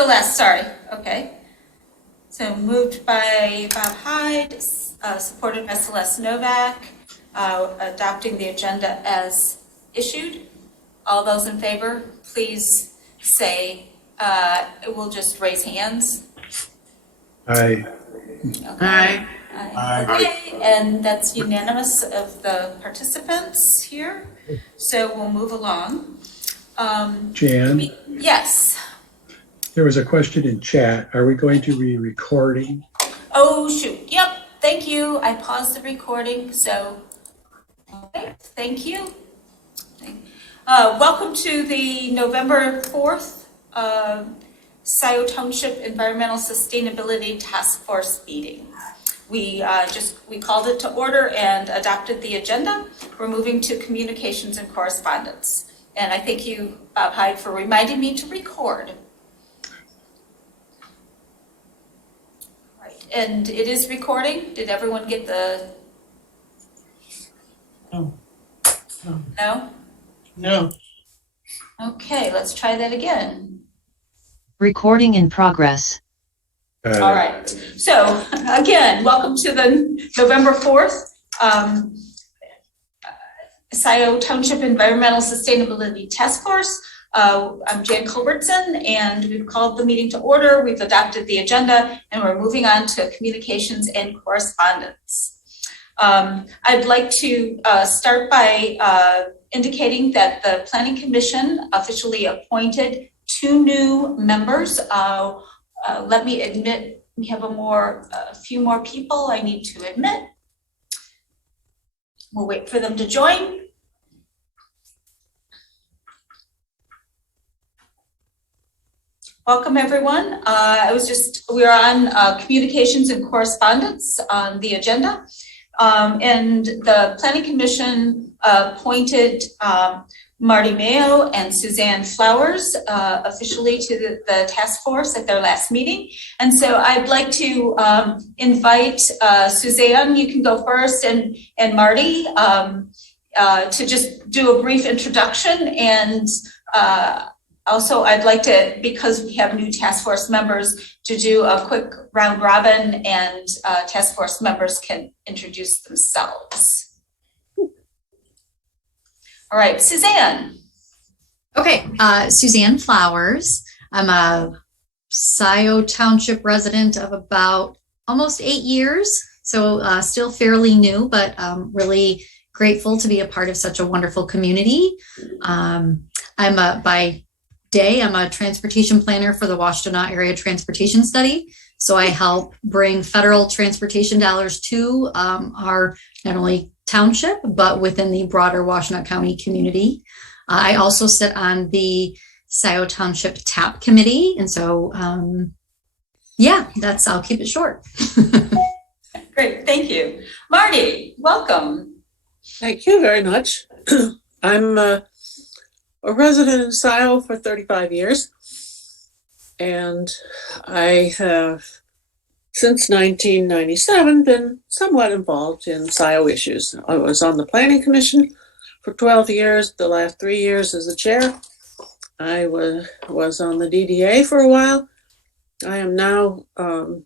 Celeste, sorry. Okay. So moved by Bob Hyde, supported by Celeste Novak, adopting the agenda as issued. All those in favor, please say, we'll just raise hands. Aye. Okay. Aye. Aye. Okay, and that's unanimous of the participants here. So we'll move along. Jan, Yes. there was a question in chat. Are we going to be recording? Oh, shoot. Yep. Thank you. I paused the recording. So, okay. Thank you. Welcome to the November 4th Scio Township Environmental Sustainability Task Force meeting. We called it to order and adopted the agenda. We're moving to communications and correspondence. And I thank you, Bob Hyde, for reminding me to record. Right. And it is recording. Did everyone get the... No. No? No. Okay, let's try that again. Recording in progress. All right. So again, welcome to the November 4th Scio Township Environmental Sustainability Task Force. I'm Jan Culbertson, and we've called the meeting to order. We've adopted the agenda, and we're moving on to communications and correspondence. I'd like to start by indicating that the Planning Commission officially appointed 2 new members. Let me admit, we have a few more people I need to admit. We'll wait for them to join. Welcome, everyone. We are on communications and correspondence on the agenda. And the Planning Commission appointed Marty Mayo and Suzanne Flowers officially to the task force at their last meeting. And so I'd like to invite Suzanne, you can go first, and Marty to just do a brief introduction. And also I'd like to, because we have new task force members, to do a quick round robin, and task force members can introduce themselves. All right, Suzanne. Okay, Suzanne Flowers. I'm a Scio Township resident of about almost 8 years, so still fairly new, but really grateful to be a part of such a wonderful community. By day, I'm a transportation planner for the Washtenaw Area Transportation Study. So I help bring federal transportation dollars to our not only township, but within the broader Washtenaw County community. I also sit on the Scio Township TAP committee. And so, I'll keep it short. Great, thank you. Marty, welcome. Thank you very much. I'm a resident in Scio for 35 years. And I have, since 1997, been somewhat involved in Scio issues. I was on the Planning Commission for 12 years, the last 3 years as the chair. I was on the DDA for a while. I am now on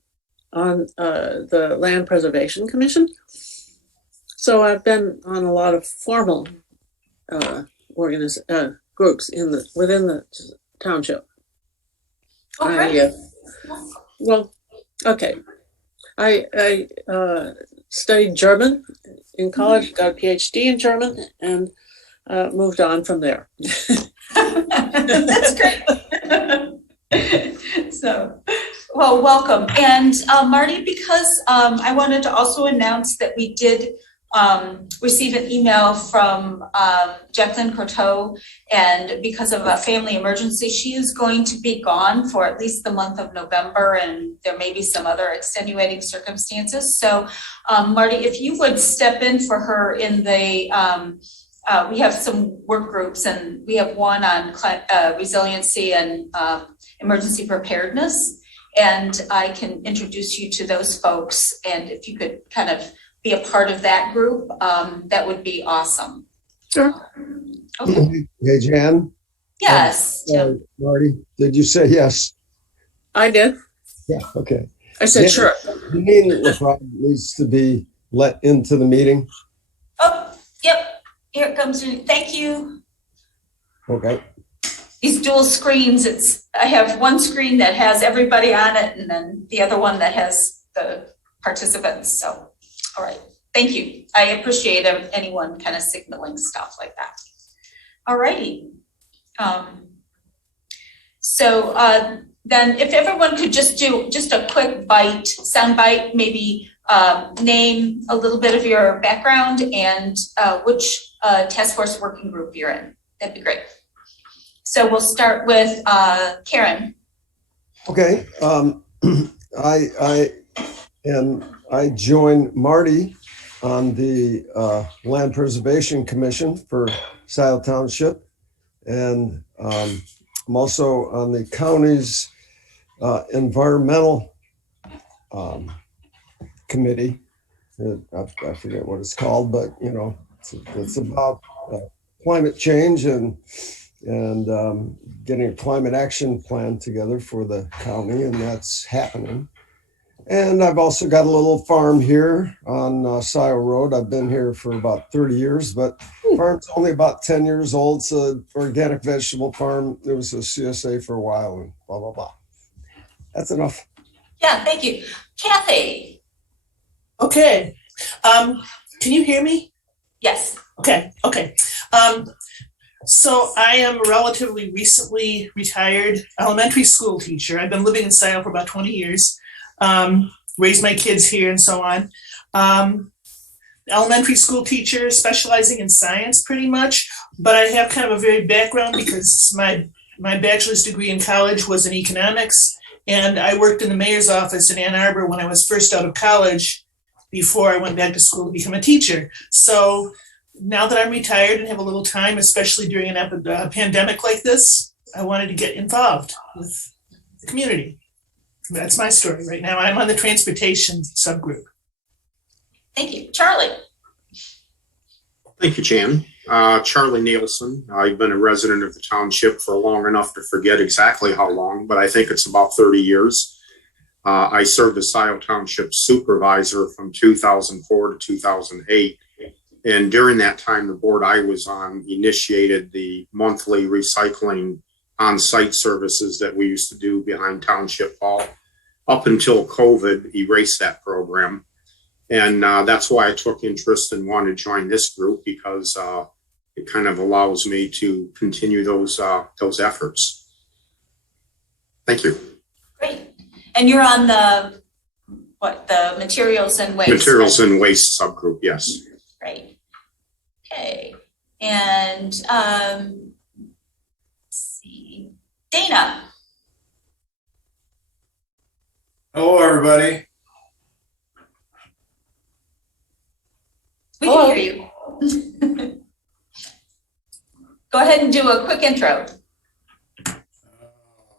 the Land Preservation Commission. So I've been on a lot of formal groups within the township. Okay. I studied German in college, got a PhD in German, and moved on from there. That's great. So, well, welcome. And Marty, because I wanted to also announce that we did receive an email from Jacqueline Courteau, and because of a family emergency, she is going to be gone for at least the month of November, and there may be some other extenuating circumstances. So, Marty, if you would step in for her in the, we have some work groups, and we have one on resiliency and emergency preparedness, and I can introduce you to those folks, and if you could kind of be a part of that group, that would be awesome. Sure. Okay. Hey, Jan. Yes. Marty, did you say yes? I did. Yeah, okay. I said, Yeah. sure. You mean that LaFrog needs to be let into the meeting? Oh, yep, here it comes. Thank you. Okay. These dual screens, I have one screen that has everybody on it and then the other one that has the participants. So, all right, thank you. I appreciate anyone kind of signaling stuff like that. All righty. Then if everyone could just do just a quick sound bite, maybe name a little bit of your background and which task force working group you're in. That'd be great. So we'll start with Karen. Okay. I joined Marty on the Land Preservation Commission for Scio Township, and I'm also on the county's environmental committee. I forget what it's called, but you know, it's about climate change and getting a climate action plan together for the county, and that's happening. And I've also got a little farm here on Scio Road. I've been here for about 30 years, but farm's only about 10 years old. It's an organic vegetable farm. It was a CSA for a while and blah, blah, blah. That's enough. Yeah, thank you. Kathy. Okay. Can you hear me? Yes. Okay. So I am a relatively recently retired elementary school teacher. I've been living in Scio for about 20 years. Raised my kids here and so on. Elementary school teacher specializing in science pretty much, but I have kind of a varied background because my bachelor's degree in college was in economics, and I worked in the mayor's office in Ann Arbor when I was first out of college before I went back to school to become a teacher. So now that I'm retired and have a little time, especially during a pandemic like this, I wanted to get involved with the community. That's my story right now. I'm on the transportation subgroup. Thank you. Charlie. Thank you, Jan. Charlie Nielsen. I've been a resident of the township for long enough to forget exactly how long, but I think it's about 30 years. I served as Scio Township supervisor from 2004 to 2008. And during that time, the board I was on initiated the monthly recycling on-site services that we used to do behind Township Hall. Up until COVID erased that program. And that's why I took interest and wanted to join this group, because it kind of allows me to continue those efforts. Thank you. Great. And you're on the materials and waste? Materials and waste subgroup, yes. Great. Okay. And let's see. Dana. Hello, everybody. We can hear you. Go ahead and do a quick intro.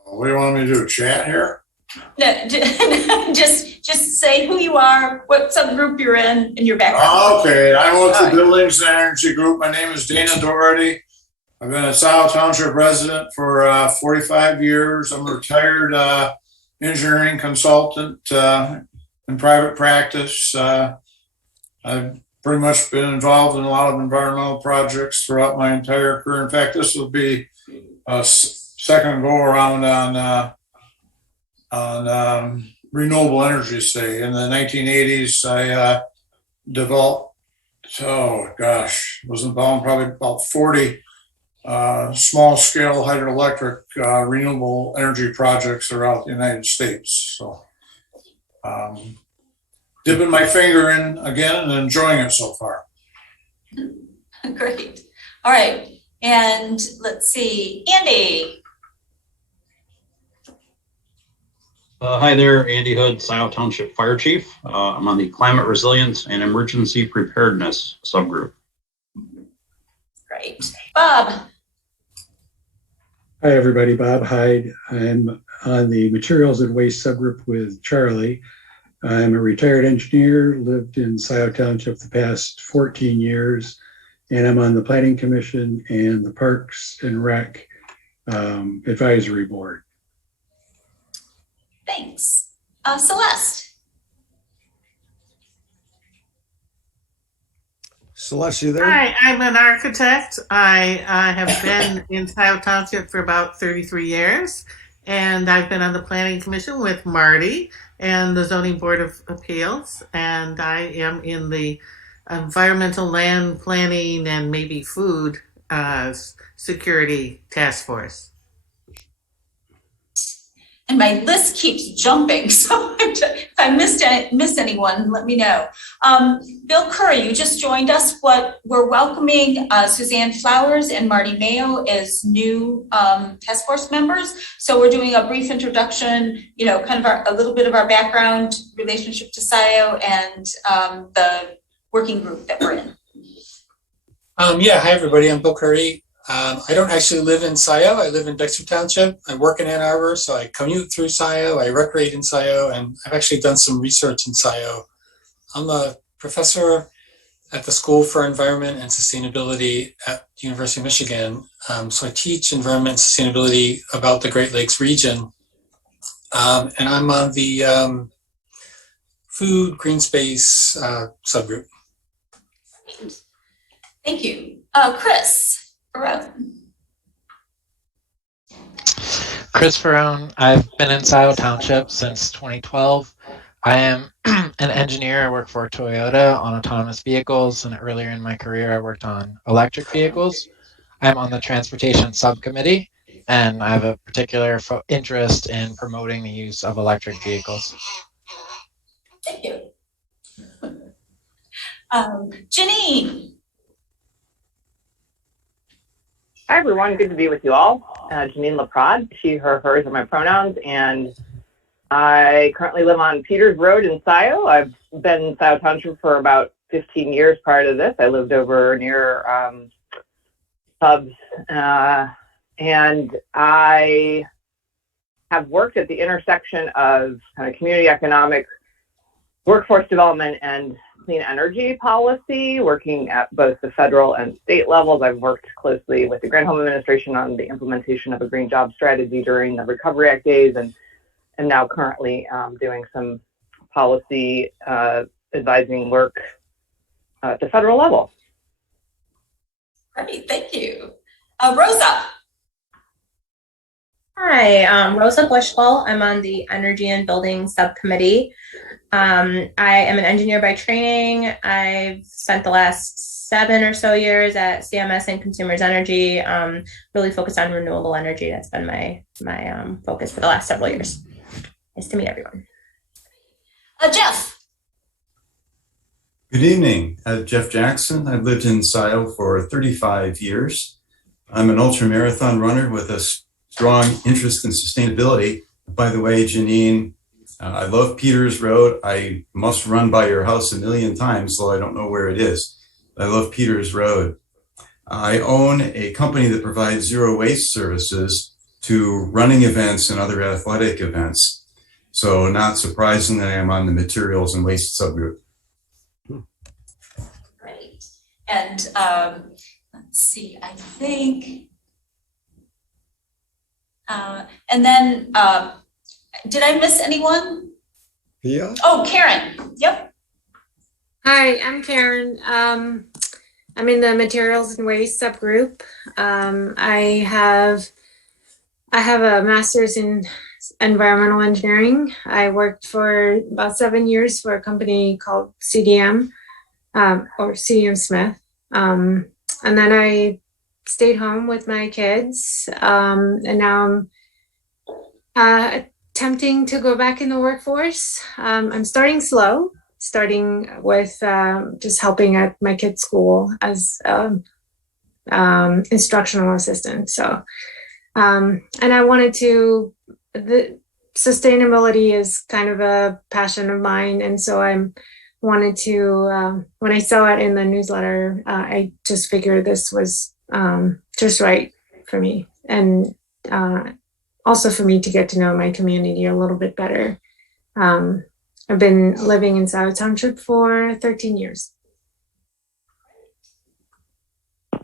What do you want me to do? Chat here? No, just say who you are, what subgroup you're in, and your background. Okay, I'm with the Buildings and Energy Group. My name is Dana Doherty. I've been a Scio Township resident for 45 years. I'm a retired engineering consultant in private practice. I've pretty much been involved in a lot of environmental projects throughout my entire career. In fact, this will be a second go around on renewable energy. Say in the 1980s, I developed, was involved in probably about 40 small scale hydroelectric renewable energy projects throughout the United States. So dipping my finger in again and enjoying it so far. Great. All right. And let's see, Andy. Hi there, Andy Hood, Scio Township Fire Chief. I'm on the Climate Resilience and Emergency Preparedness subgroup. Great. Bob. Hi, everybody. Bob Hyde. I'm on the Materials and Waste subgroup with Charlie. I'm a retired engineer, lived in Scio Township the past 14 years, and I'm on the Planning Commission and the Parks and Rec Advisory Board. Thanks. Celeste. Celeste, you there? Hi, I'm an architect. I have been in Scio Township for about 33 years, and I've been on the Planning Commission with Marty and the Zoning Board of Appeals, and I am in the Environmental Land Planning and maybe Food Security Task Force. And my list keeps jumping, so if I missed anyone, let me know. Bill Curry, you just joined us. We're welcoming Suzanne Flowers and Marty Mayo as new task force members. So we're doing a brief introduction, kind of a little bit of our background, relationship to Scio, and the working group that we're in. Hi everybody, I'm Bill Curry. I don't actually live in Scio. I live in Dexter Township. I work in Ann Arbor, so I commute through Scio. I recreate in Scio, and I've actually done some research in Scio. I'm a professor at the School for Environment and Sustainability at the University of Michigan. So I teach environment and sustainability about the Great Lakes region. And I'm on the food, green space subgroup. Thank you. Chris. Chris Ferrone. I've been in Scio Township since 2012. I am an engineer. I work for Toyota on autonomous vehicles, and earlier in my career I worked on electric vehicles. I'm on the transportation subcommittee, and I have a particular interest in promoting the use of electric vehicles. Thank you. Janine. Hi, everyone. Good to be with you all. Janine LaPrade, she, her, hers are my pronouns, and I currently live on Peters Road in Scio. I've been in Scio Township for about 15 years prior to this. I lived over near Hubs, and I have worked at the intersection of kind of community economic, workforce development, and clean energy policy, working at both the federal and state levels. I've worked closely with the Granholm administration on the implementation of a green job strategy during the Recovery Act days, and am now currently doing some policy advising work at the federal level. Great, thank you. Rosa. Hi, Rosa Bushbull. I'm on the Energy and Building Subcommittee. I am an engineer by training. I've spent the last 7 or so years at CMS and Consumers Energy, really focused on renewable energy. That's been my focus for the last several years. Nice to meet everyone. Jeff. Good evening. I'm Jeff Jackson. I've lived in Scio for 35 years. I'm an ultramarathon runner with a strong interest in sustainability. By the way, Janine, I love Peters Road. I must run by your house a million times, so I don't know where it is. I love Peters Road. I own a company that provides zero waste services to running events and other athletic events. So not surprisingly, I'm on the materials and waste subgroup. Great. And let's see, I think, and then, did I miss anyone? Yeah. Oh, Karen. Yep. Hi, I'm Karen. I'm in the materials and waste subgroup. I have a master's in environmental engineering. I worked for about 7 years for a company called CDM or CDM Smith. And then I stayed home with my kids. And now I'm attempting to go back in the workforce. I'm starting slow, starting with just helping at my kids' school as instructional assistant. So, and I wanted to, the sustainability is kind of a passion of mine. And so I wanted to, when I saw it in the newsletter, I just figured this was just right for me. And also for me to get to know my community a little bit better. I've been living in Scio Township for 13 years.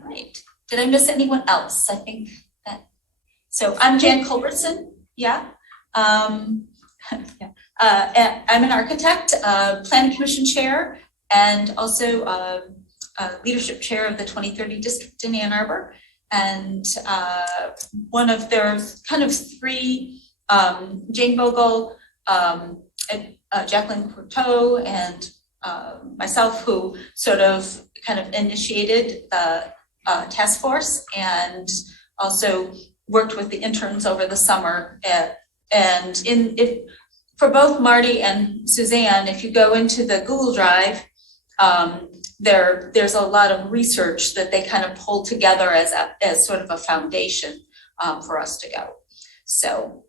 Great. Did I miss anyone else? I think that. So I'm Jan Culbertson. Yeah. I'm an architect, planning commission chair, and also leadership chair of the 2030 district in Ann Arbor. And one of there's kind of three, Jane Bogle, Jacqueline Courteau, and myself, who sort of kind of initiated the task force and also worked with the interns over the summer. For both Marty and Suzanne, if you go into the Google Drive, there's a lot of research that they kind of pulled together as sort of a foundation for us to go. So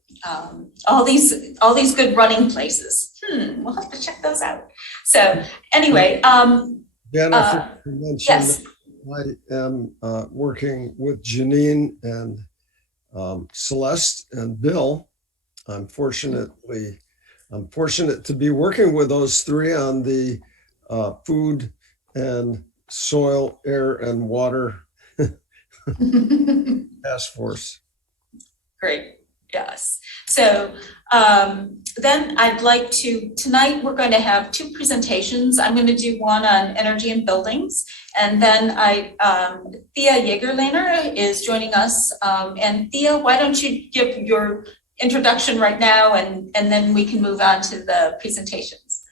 all these good running places. We'll have to check those out. So anyway, Jennifer mentioned yes. I am working with Janine and Celeste and Bill. I'm fortunate to be working with those three on the food and soil, air, and water task force. Great. Yes. So then I'd like to, tonight we're going to have two presentations. I'm going to do one on energy and buildings. And then Theo Jaeger is joining us. And Theo, why don't you give your introduction right now, and then we can move on to the presentations.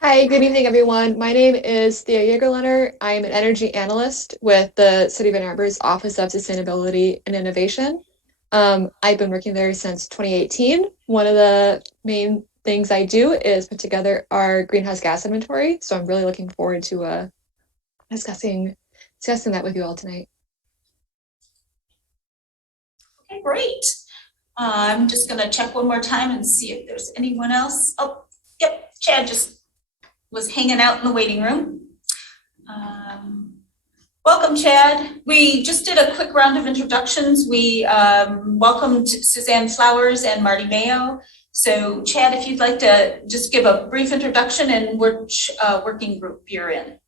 Hi, good evening, everyone. My name is Theo Jaeger. I am an energy analyst with the City of Ann Arbor's Office of Sustainability and Innovation. I've been working there since 2018. One of the main things I do is put together our greenhouse gas inventory. So I'm really looking forward to discussing that with you all tonight. Okay, great. I'm just going to check one more time and see if there's anyone else. Oh, yep, Chad just was hanging out in the waiting room. Welcome, Chad. We just did a quick round of introductions. We welcomed Suzanne Flowers and Marty Mayo. So Chad, if you'd like to just give a brief introduction and which working group you're in.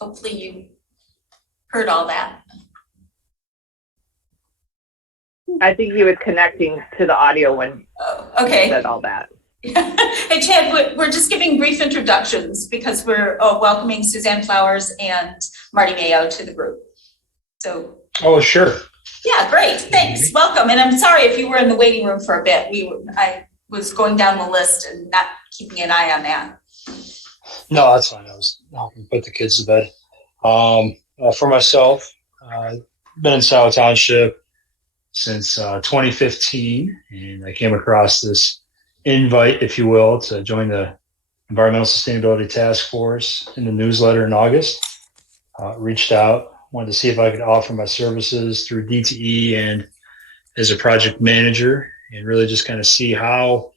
Hopefully you heard all that. I think he was connecting to the audio when okay. He said all that. Hey, Chad, we're just giving brief introductions because we're welcoming Suzanne Flowers and Marty Mayo to the group. So. Oh, sure. Yeah, great. Thanks. Welcome. And I'm sorry if you were in the waiting room for a bit. I was going down the list and not keeping an eye on that. No, that's fine. I was helping put the kids to bed. For myself, I've been in Scio Township since 2015, and I came across this invite, if you will, to join the Environmental Sustainability Task Force in the newsletter in August. Reached out, wanted to see if I could offer my services through DTE and as a project manager, and really just kind of see how,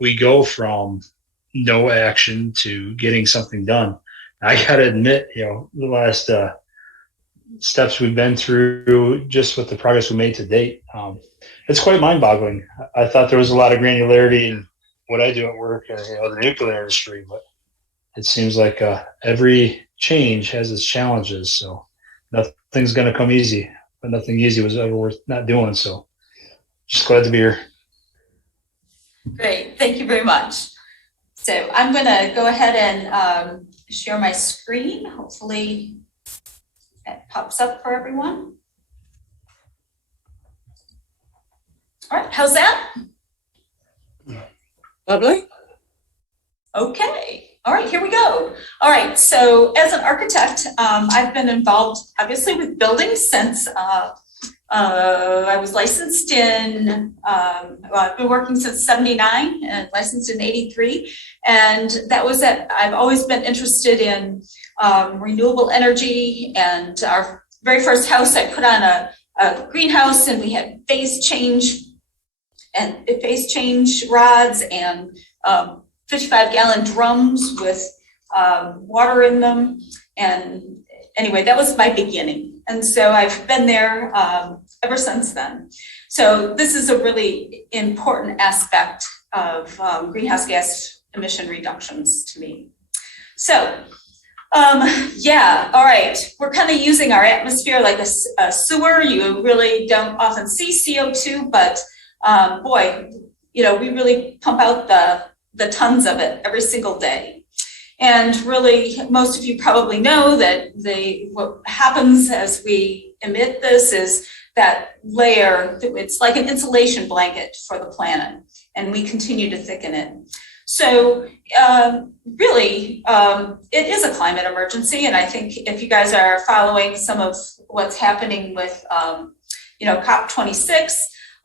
we go from no action to getting something done. I got to admit, the last steps we've been through just with the progress we made to date, it's quite mind-boggling. I thought there was a lot of granularity in what I do at work, the nuclear industry, but it seems like every change has its challenges. So nothing's going to come easy, but nothing easy was ever worth not doing. So just glad to be here. Great. Thank you very much. So I'm going to go ahead and share my screen. Hopefully that pops up for everyone. All right, how's that? Lovely. Okay. All right, here we go. All right, so as an architect, I've been involved obviously with buildings since I was licensed in, I've been working since 79 and licensed in 83. And that was I've always been interested in renewable energy. And our very first house, I put on a greenhouse, and we had phase change rods and 55-gallon drums with water in them. And anyway, that was my beginning. And so I've been there ever since then. So this is a really important aspect of greenhouse gas emission reductions to me. So Yeah, all right. We're kind of using our atmosphere like a sewer. You really don't often see CO2, but boy, you know, we really pump out the tons of it every single day. And really, most of you probably know that what happens as we emit this is that layer, it's like an insulation blanket for the planet, and we continue to thicken it. So really, it is a climate emergency, and I think if you guys are following some of what's happening with, you know, COP26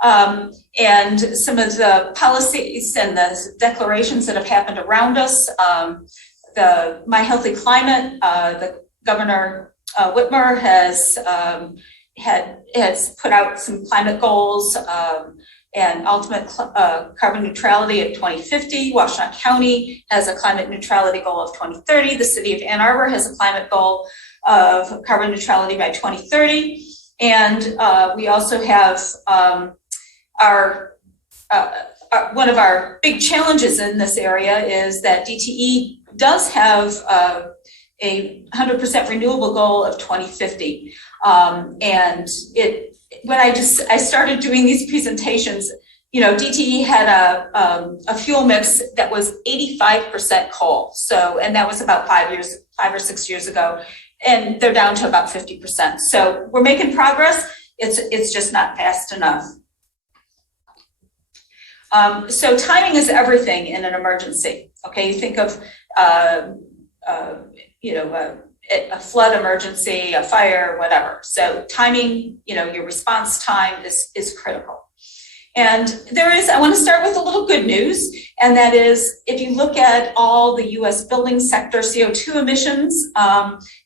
and some of the policies and the declarations that have happened around us, the My Healthy Climate, the Governor Whitmer has put out some climate goals. And ultimate carbon neutrality at 2050. Washtenaw County has a climate neutrality goal of 2030. The city of Ann Arbor has a climate goal of carbon neutrality by 2030. And we also have one of our big challenges in this area is that DTE does have a 100% renewable goal of 2050. And when I started doing these presentations, you know, DTE had a fuel mix that was 85% coal. So, and that was about 5 or 6 years ago, and they're down to about 50%. So we're making progress. It's just not fast enough. So timing is everything in an emergency. Okay, you think of you know, a flood emergency, a fire, whatever. So timing, you know, your response time is critical. And I want to start with a little good news, and that is, if you look at all the US building sector CO2 emissions,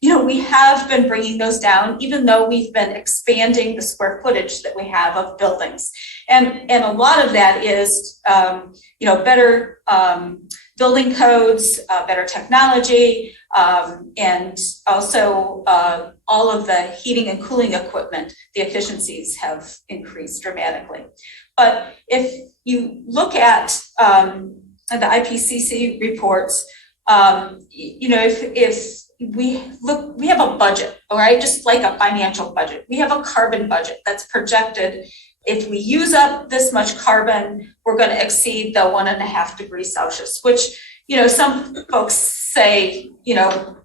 you know, we have been bringing those down, even though we've been expanding the square footage that we have of buildings. And a lot of that is, you know, better building codes, better technology, and also all of the heating and cooling equipment, the efficiencies have increased dramatically. But if you look at the IPCC reports, you know, if we look, we have a budget, all right, just like a financial budget. We have a carbon budget that's projected. If we use up this much carbon, we're going to exceed the 1.5 degrees Celsius, which, you know, some folks say, you know,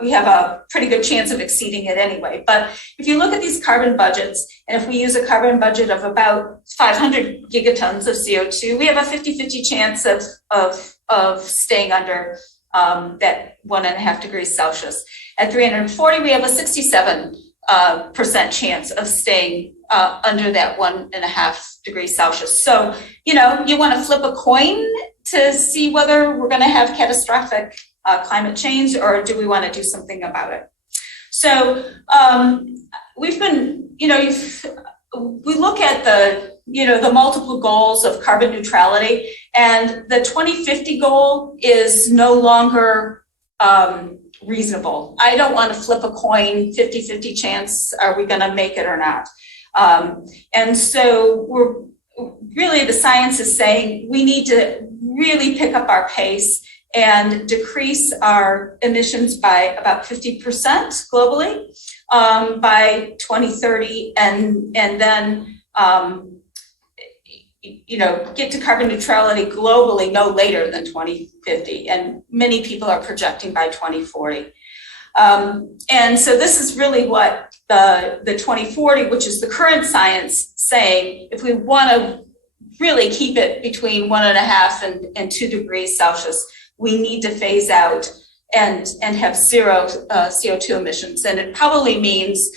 we have a pretty good chance of exceeding it anyway. But if you look at these carbon budgets, and if we use a carbon budget of about 500 gigatons of CO2, we have a 50-50 chance of staying under that 1.5 degrees Celsius. At 340, we have a 67% chance of staying under that 1.5 degrees Celsius. So, you know, you want to flip a coin to see whether we're going to have catastrophic climate change, or do we want to do something about it? So we've been, you know, we look at the, you know, the multiple goals of carbon neutrality, and the 2050 goal is no longer reasonable. I don't want to flip a coin, 50-50 chance, are we going to make it or not? And so the science is saying we need to really pick up our pace and decrease our emissions by about 50% globally by 2030, and then you know, get to carbon neutrality globally no later than 2050, and many people are projecting by 2040. And so this is really what the 2040, which is the current science, saying if we want to really keep it between 1.5 and 2 degrees Celsius, we need to phase out and have zero CO2 emissions. And it probably means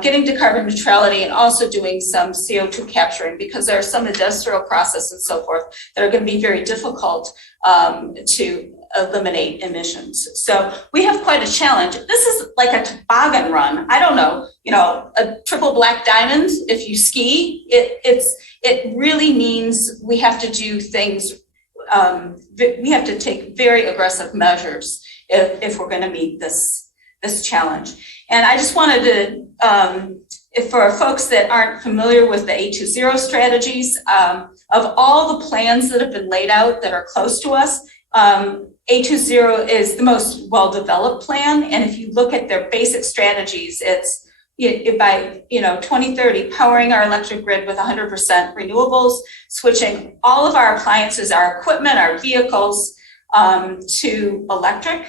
getting to carbon neutrality and also doing some CO2 capturing, because there are some industrial processes and so forth that are going to be very difficult to eliminate emissions. So we have quite a challenge. This is like a toboggan run. I don't know, you know, a triple black diamond. If you ski, it really means we have to do things. We have to take very aggressive measures if we're going to meet this challenge. And I just wanted to, for folks that aren't familiar with the A20 strategies, of all the plans that have been laid out that are close to us, A20 is the most well-developed plan, and if you look at their basic strategies, it's by 2030, powering our electric grid with 100% renewables, switching all of our appliances, our equipment, our vehicles to electric,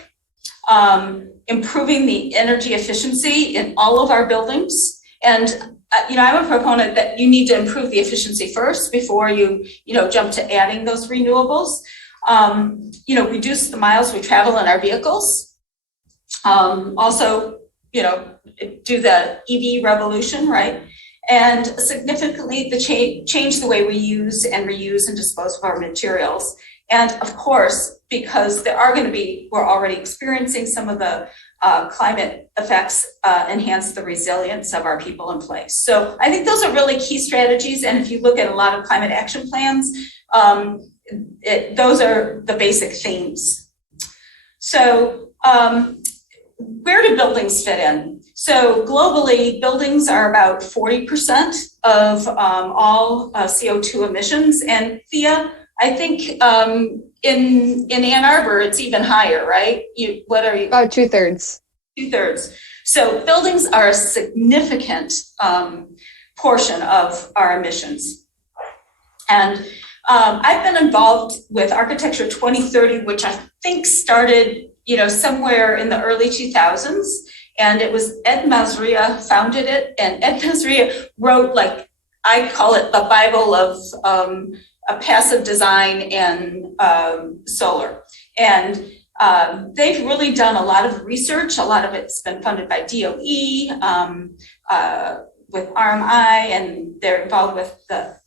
improving the energy efficiency in all of our buildings. And I'm a proponent that you need to improve the efficiency first before you jump to adding those renewables. Reduce the miles we travel in our vehicles. Also, do the EV revolution, right? And significantly change the way we use and reuse and dispose of our materials. And of course, because we're already experiencing some of the climate effects, enhance the resilience of our people in place. So I think those are really key strategies. And if you look at a lot of climate action plans, those are the basic themes. So where do buildings fit in? So globally, buildings are about 40% of all CO2 emissions. And Thea, I think in Ann Arbor, it's even higher, right? What are you? About 2/3. 2/3. So buildings are a significant portion of our emissions. And I've been involved with Architecture 2030, which I think started, somewhere in the early 2000s. And it was Ed Masria founded it. And Ed Masria wrote, I call it the Bible of a passive design and solar. And they've really done a lot of research. A lot of it's been funded by DOE, with RMI, and they're involved with the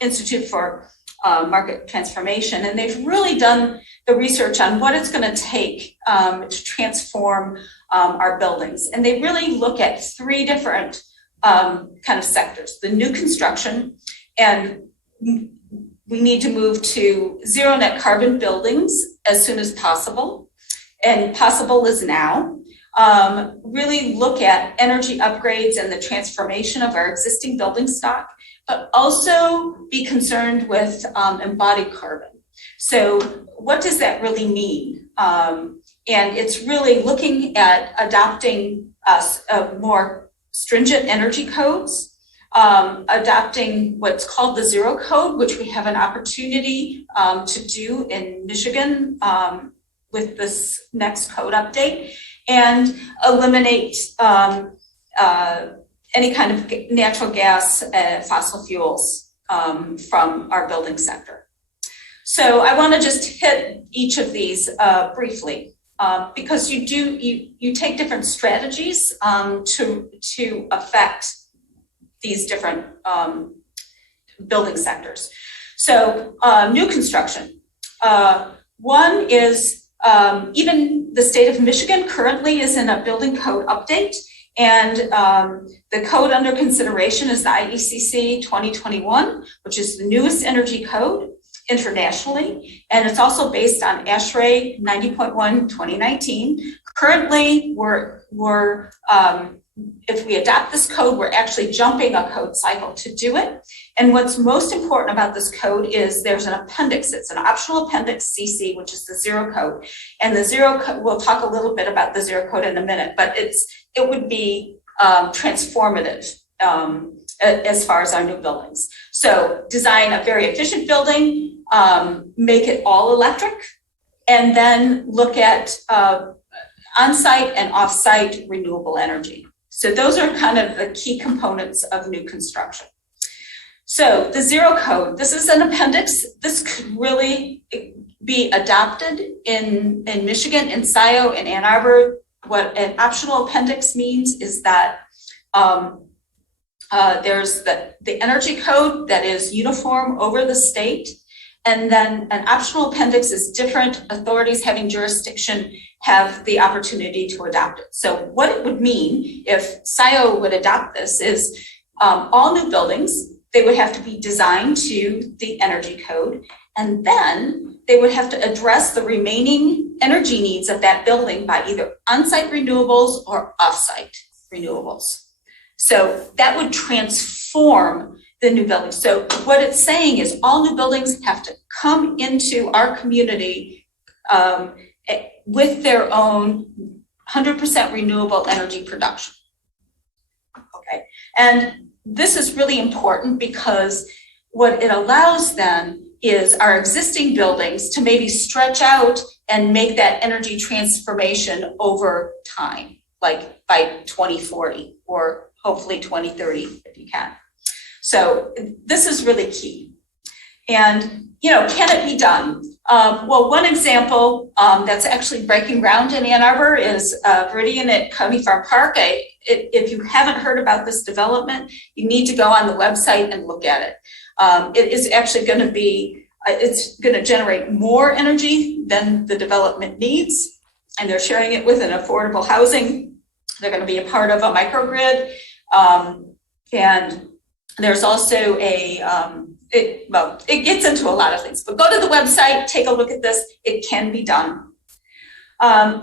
Institute for Market Transformation. And they've really done the research on what it's going to take to transform our buildings. And they really look at 3 different kind of sectors. The new construction, and we need to move to zero net carbon buildings as soon as possible. And possible is now. Really look at energy upgrades and the transformation of our existing building stock, but also be concerned with embodied carbon. So what does that really mean? And it's really looking at adopting more stringent energy codes, adopting what's called the Zero Code, which we have an opportunity to do in Michigan with this next code update, and eliminate any kind of natural gas, fossil fuels from our building sector. So I want to just hit each of these briefly, because you take different strategies to affect these different building sectors. So new construction. One is even the state of Michigan currently is in a building code update. And the code under consideration is the Iecc 2021, which is the newest energy code internationally. And it's also based on ASHRAE 90.1 2019. Currently, if we adopt this code, we're actually jumping a code cycle to do it. And what's most important about this code is there's an appendix. It's an optional appendix CC, which is the Zero Code. And the Zero Code, we'll talk a little bit about the Zero Code in a minute, but it would be transformative as far as our new buildings. So design a very efficient building, make it all electric, and then look at on-site and off-site renewable energy. So those are kind of the key components of new construction. So the Zero Code, this is an appendix. This could really be adopted in Michigan, in Scio, in Ann Arbor. What an optional appendix means is that there's the energy code that is uniform over the state. And then an optional appendix is different authorities having jurisdiction have the opportunity to adopt it. So what it would mean if Scio would adopt this is all new buildings, they would have to be designed to the energy code, and then they would have to address the remaining energy needs of that building by either on-site renewables or off-site renewables. So that would transform the new buildings. So what it's saying is all new buildings have to come into our community with their own 100% renewable energy production. Okay, and this is really important because what it allows then is our existing buildings to maybe stretch out and make that energy transformation over time, like by 2040 or hopefully 2030 if you can. So this is really key. And, you know, can it be done? Well, one example that's actually breaking ground in Ann Arbor is Viridian at Kamifar Park. If you haven't heard about this development, you need to go on the website and look at it. It is actually going to be, it's going to generate more energy than the development needs, and they're sharing it with an affordable housing. They're going to be a part of a microgrid, and there's also it gets into a lot of things, but go to the website, take a look at this. It can be done.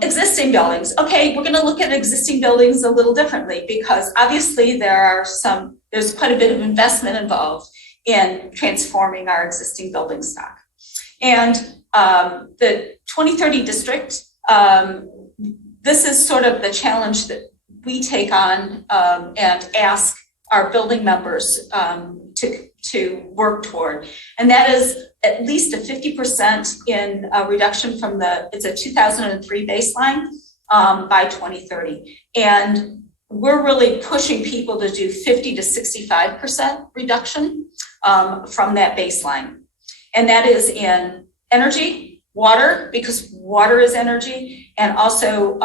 Existing buildings. Okay, we're going to look at existing buildings a little differently because obviously there's quite a bit of investment involved in transforming our existing building stock. And the 2030 district, this is sort of the challenge that we take on and ask our building members to work toward. And that is at least a 50% in reduction from it's a 2003 baseline by 2030. And we're really pushing people to do 50 to 65% reduction from that baseline. And that is in energy, water, because water is energy, and also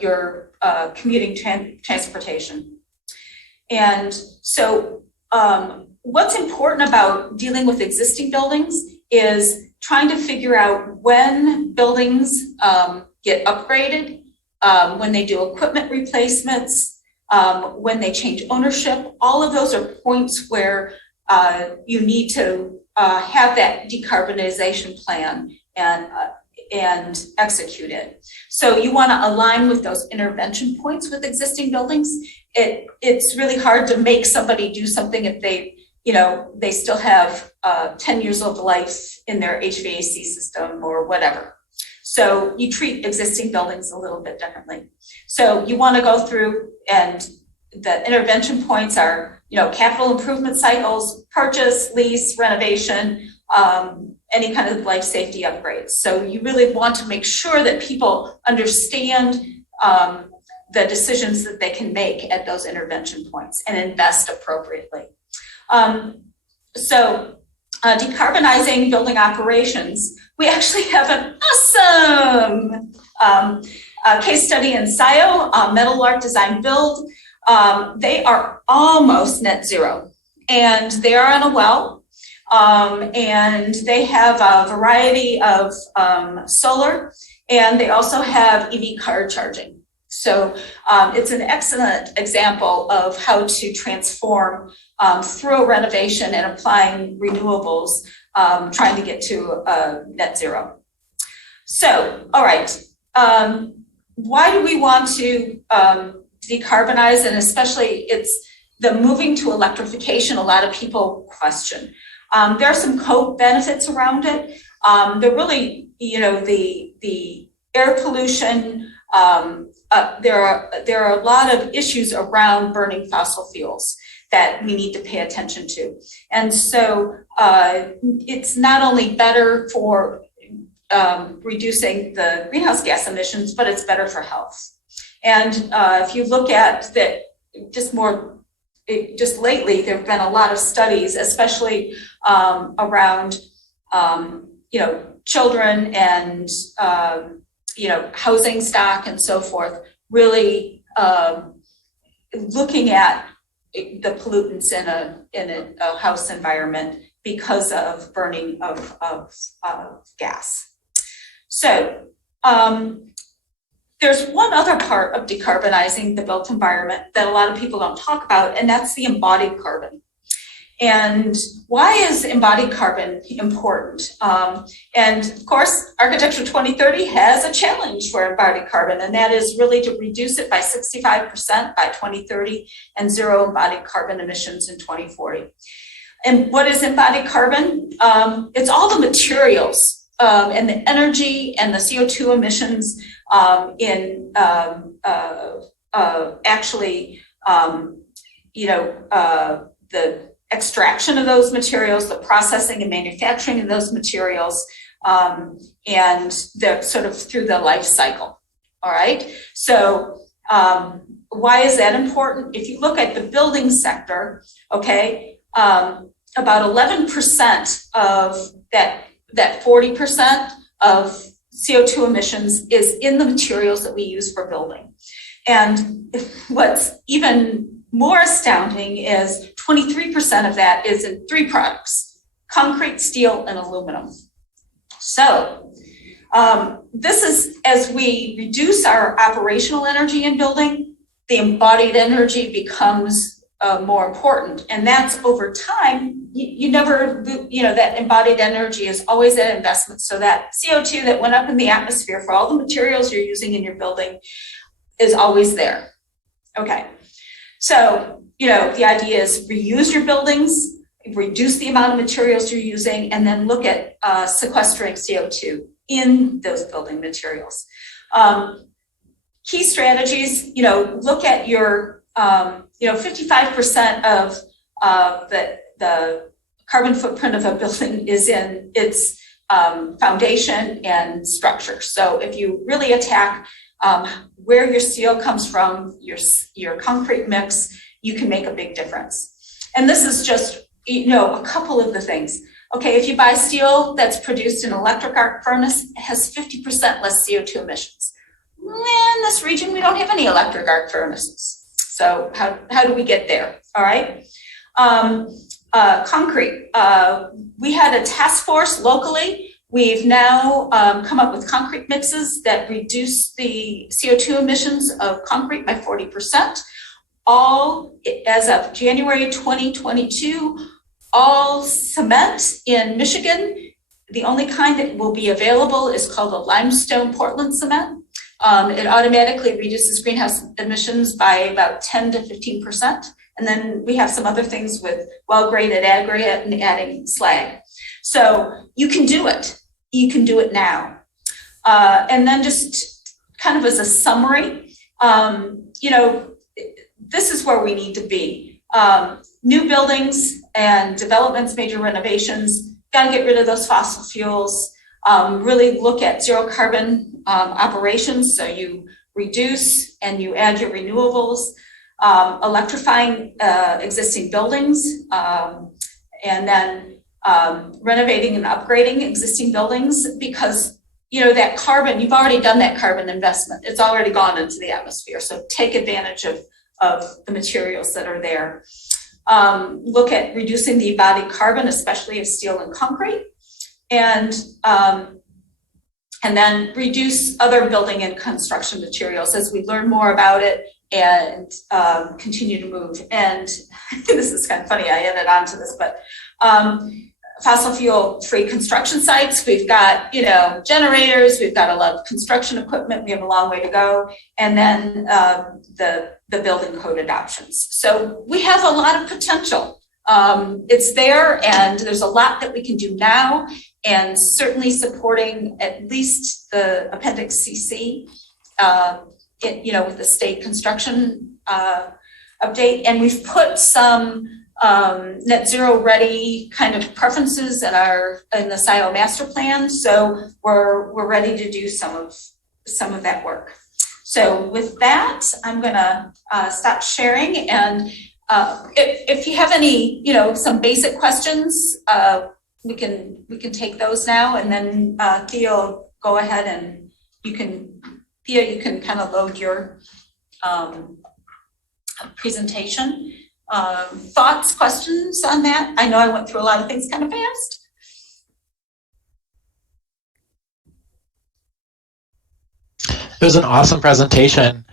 your commuting transportation. And so what's important about dealing with existing buildings is trying to figure out when buildings get upgraded, when they do equipment replacements, when they change ownership. All of those are points where you need to have that decarbonization plan and execute it. So you want to align with those intervention points with existing buildings. It's really hard to make somebody do something if they still have 10 years of life in their HVAC system or whatever. So you treat existing buildings a little bit differently. So you want to go through, and the intervention points are, capital improvement cycles, purchase, lease, renovation, any kind of life safety upgrades. So you really want to make sure that people understand the decisions that they can make at those intervention points and invest appropriately. So decarbonizing building operations, we actually have an awesome case study in Scio, Metal Lark Design Build. They are almost net zero, and they are on a well, and they have a variety of solar, and they also have EV car charging. So it's an excellent example of how to transform through a renovation and applying renewables, trying to get to net zero. So, all right, why do we want to decarbonize? And especially it's the moving to electrification, a lot of people question. There are some co-benefits around it. They're really, the air pollution, there are a lot of issues around burning fossil fuels that we need to pay attention to. And so it's not only better for reducing the greenhouse gas emissions, but it's better for health. And if you look at that, just lately, there have been a lot of studies, especially around, children and, housing stock and so forth, really looking at the pollutants in a house environment because of burning of gas. So there's one other part of decarbonizing the built environment that a lot of people don't talk about, and that's the embodied carbon. And why is embodied carbon important? And of course, Architecture 2030 has a challenge for embodied carbon, and that is really to reduce it by 65% by 2030 and zero embodied carbon emissions in 2040. And what is embodied carbon? It's all the materials and the energy and the CO2 emissions the extraction of those materials, the processing and manufacturing of those materials, and the sort of through the life cycle. All right. So why is that important? If you look at the building sector, okay, about 11% of that 40% of CO2 emissions is in the materials that we use for building. And what's even more astounding is 23% of that is in three products: concrete, steel, and aluminum. So this is, as we reduce our operational energy in building, the embodied energy becomes more important. And that's over time, you never, that embodied energy is always an investment. So that CO2 that went up in the atmosphere for all the materials you're using in your building is always there. Okay. So, the idea is reuse your buildings, reduce the amount of materials you're using, and then look at sequestering CO2 in those building materials. Key strategies, look at your, 55% of the carbon footprint of a building is in its foundation and structure. So if you really attack where your steel comes from, your concrete mix, you can make a big difference. And this is just, a couple of the things. Okay, if you buy steel that's produced in an electric arc furnace, it has 50% less CO2 emissions. In this region, we don't have any electric arc furnaces. So how do we get there? All right. Concrete. We had a task force locally. We've now come up with concrete mixes that reduce the CO2 emissions of concrete by 40%. All, as of January 2022, all cement in Michigan, the only kind that will be available is called a limestone Portland cement. It automatically reduces greenhouse emissions by about 10 to 15%. And then we have some other things with well-graded aggregate and adding slag. So you can do it. You can do it now. And then just kind of as a summary, this is where we need to be. New buildings and developments, major renovations, got to get rid of those fossil fuels, really look at zero carbon operations. So you reduce and you add your renewables, electrifying existing buildings, and then renovating and upgrading existing buildings, because that carbon, you've already done that carbon investment. It's already gone into the atmosphere. So take advantage of the materials that are there. Look at reducing the embodied carbon, especially of steel and concrete, and then reduce other building and construction materials as we learn more about it and continue to move. And this is kind of funny, I added on to this, but fossil fuel free construction sites. We've got, generators, we've got a lot of construction equipment, we have a long way to go. And then the building code adoptions. So we have a lot of potential. It's there, and there's a lot that we can do now, and certainly supporting at least the Appendix CC, with the state construction update. And we've put some net zero ready kind of preferences in the Scio master plan. So we're ready to do some of that work. So with that, I'm gonna stop sharing, and if you have any, some basic questions, we can take those now, and then Theo, go ahead and you can kind of load your presentation. Thoughts, questions on that? I know I went through a lot of things kind of fast. It was an awesome presentation.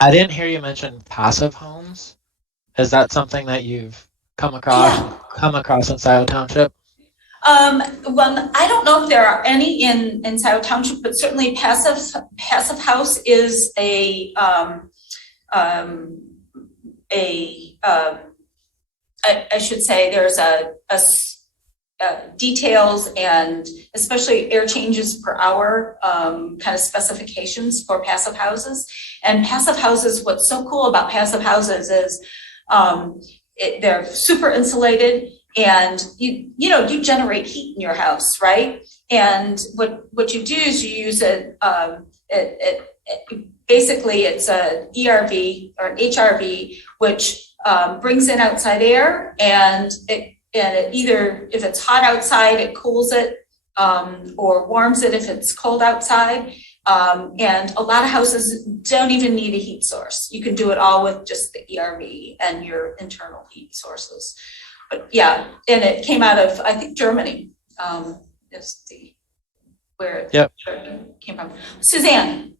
I didn't hear you mention passive homes. Is that something that you've come across in Scio Township? Well, I don't know if there are any in Scio Township, but certainly passive house is I should say there's details and especially air changes per hour kind of specifications for passive houses. And passive houses, what's so cool about passive houses is they're super insulated, and you generate heat in your house, right? And what you do is you use basically it's a ERV or an HRV, which brings in outside air, and it either, if it's hot outside, it cools it, or warms it if it's cold outside. And a lot of houses don't even need a heat source. You can do it all with just the ERV and your internal heat sources. But yeah, and it came out of, I think, Germany. Is where it came from. Suzanne.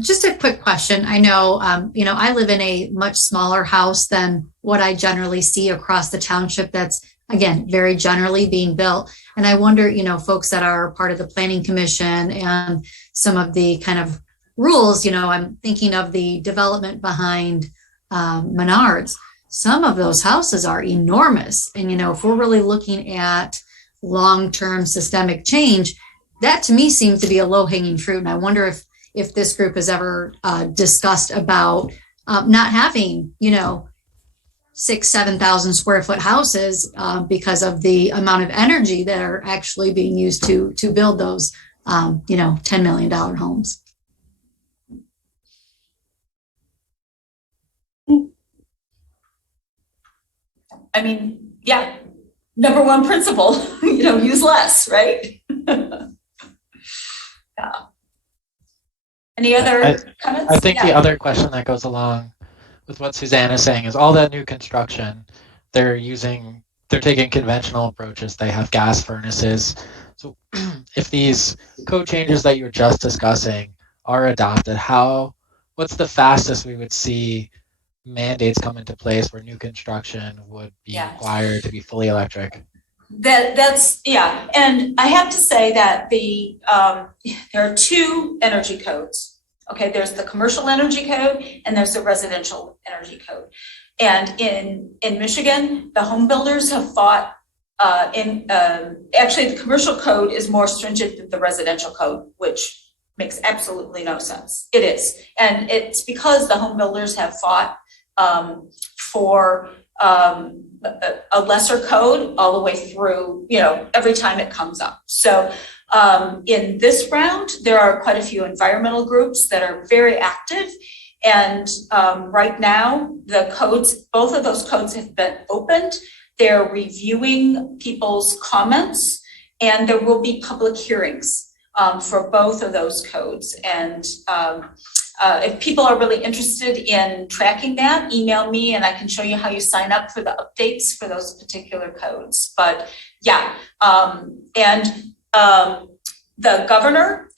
Just a quick question. I know, I live in a much smaller house than what I generally see across the township that's, again, very generally being built. And I wonder, folks that are part of the planning commission and some of the kind of rules, I'm thinking of the development behind Menards. Some of those houses are enormous. And, if we're really looking at long-term systemic change, that to me seems to be a low-hanging fruit. And I wonder if this group has ever discussed about not having, 6,000-7,000 square foot houses because of the amount of energy that are actually being used to build those, $10 million homes. I mean, yeah, number one principle, use less, right? Yeah. Any other comments? I think the other question that goes along with what Suzanne is saying is all that new construction, they're taking conventional approaches. They have gas furnaces. So if these code changes that you were just discussing are adopted, what's the fastest we would see mandates come into place where new construction would be required to be fully electric? That's and I have to say that there are two energy codes. Okay, there's the commercial energy code and there's the residential energy code. And in Michigan, the home builders have fought actually the commercial code is more stringent than the residential code, which makes absolutely no sense. It is, and it's because the home builders have fought for a lesser code all the way through, every time it comes up. So in this round, there are quite a few environmental groups that are very active. And right now, the codes, both of those codes have been opened. They're reviewing people's comments, and there will be public hearings for both of those codes. And if people are really interested in tracking that, email me and I can show you how you sign up for the updates for those particular codes. But yeah, the governor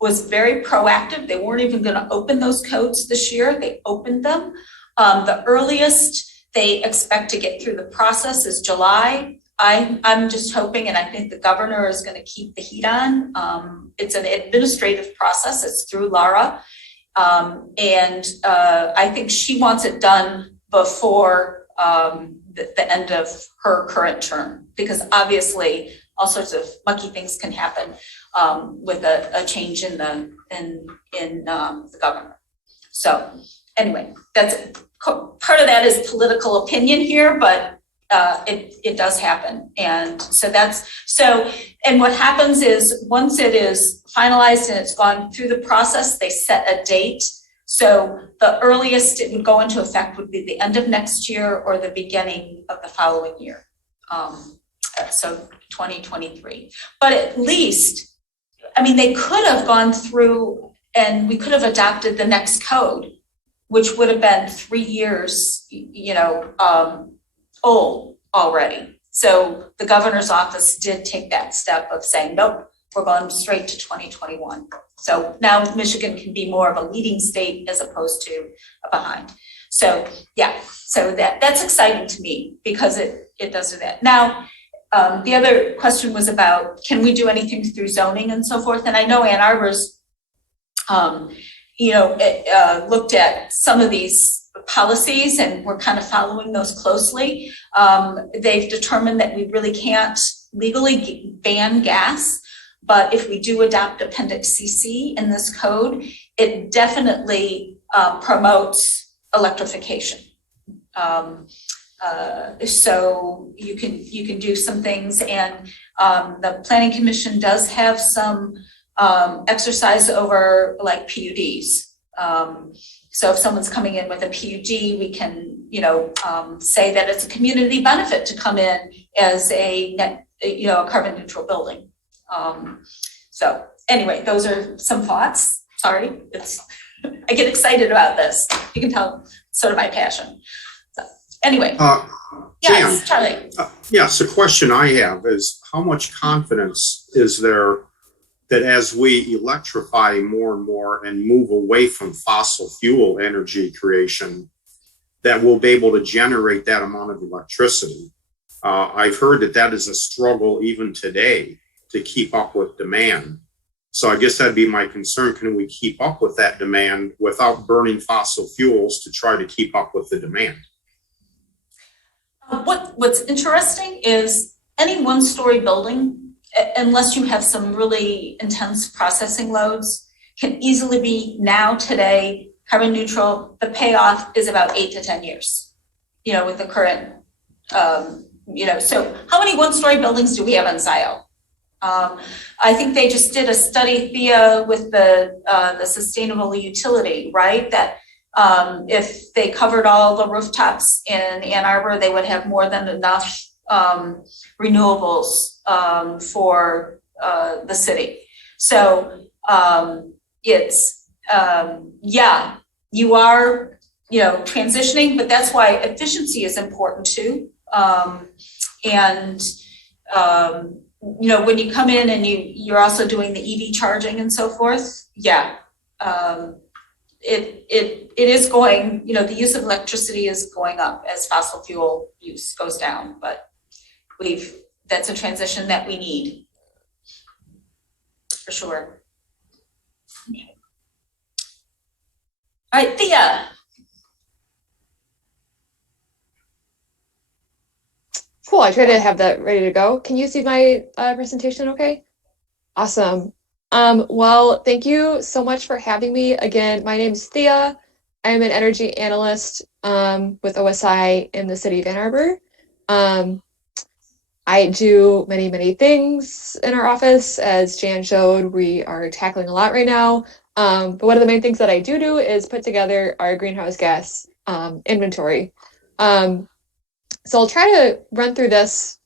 was very proactive. They weren't even going to open those codes this year. They opened them. The earliest they expect to get through the process is July. I'm just hoping, and I think the governor is going to keep the heat on. It's an administrative process. It's through Lara. And I think she wants it done before the end of her current term, because obviously all sorts of mucky things can happen with a change in the government. So anyway, that's part of that is political opinion here, but it does happen. And so and what happens is once it is finalized and it's gone through the process, they set a date. So the earliest it would go into effect would be the end of next year or the beginning of the following year. So 2023. But at least, they could have gone through and we could have adopted the next code, which would have been 3 years, old already. So the governor's office did take that step of saying, nope, we're going straight to 2021. So now Michigan can be more of a leading state as opposed to a behind. So yeah, So that's exciting to me because it does do that. Now, the other question was about, can we do anything through zoning and so forth? And I know Ann Arbor's, looked at some of these policies and we're kind of following those closely. They've determined that we really can't legally ban gas, but if we do adopt Appendix CC in this code, it definitely promotes electrification. So you can do some things, and the Planning Commission does have some exercise over like PUDs. So if someone's coming in with a PUD, we can, say that it's a community benefit to come in as a carbon neutral building. So anyway, those are some thoughts. Sorry, I get excited about this. You can tell it's sort of my passion. So anyway, yes, Charlie. Yes, the question I have is, how much confidence is there that as we electrify more and more and move away from fossil fuel energy creation, that we'll be able to generate that amount of electricity? I've heard that is a struggle even today to keep up with demand. So I guess that'd be my concern. Can we keep up with that demand without burning fossil fuels to try to keep up with the demand? What's interesting is any one-story building, unless you have some really intense processing loads, can easily be now today carbon neutral. The payoff is about 8 to 10 years, with the current, so how many one-story buildings do we have in Scio? I think they just did a study, Theo, with the sustainable utility, right? That if they covered all the rooftops in Ann Arbor, they would have more than enough renewables for the city. So it's, you are, transitioning, but that's why efficiency is important too. When you come in and you're also doing the EV charging and so forth, it is going, the use of electricity is going up as fossil fuel use goes down, but that's a transition that we need for sure. Okay. All right, Theo. Cool, I tried to have that ready to go. Can you see my presentation okay? Awesome. Well, thank you so much for having me. Again, my name is Thea. I'm an energy analyst with OSI in the city of Ann Arbor. I do many, many things in our office. As Jan showed, we are tackling a lot right now. But one of the main things that I do is put together our greenhouse gas inventory. So I'll try to run through this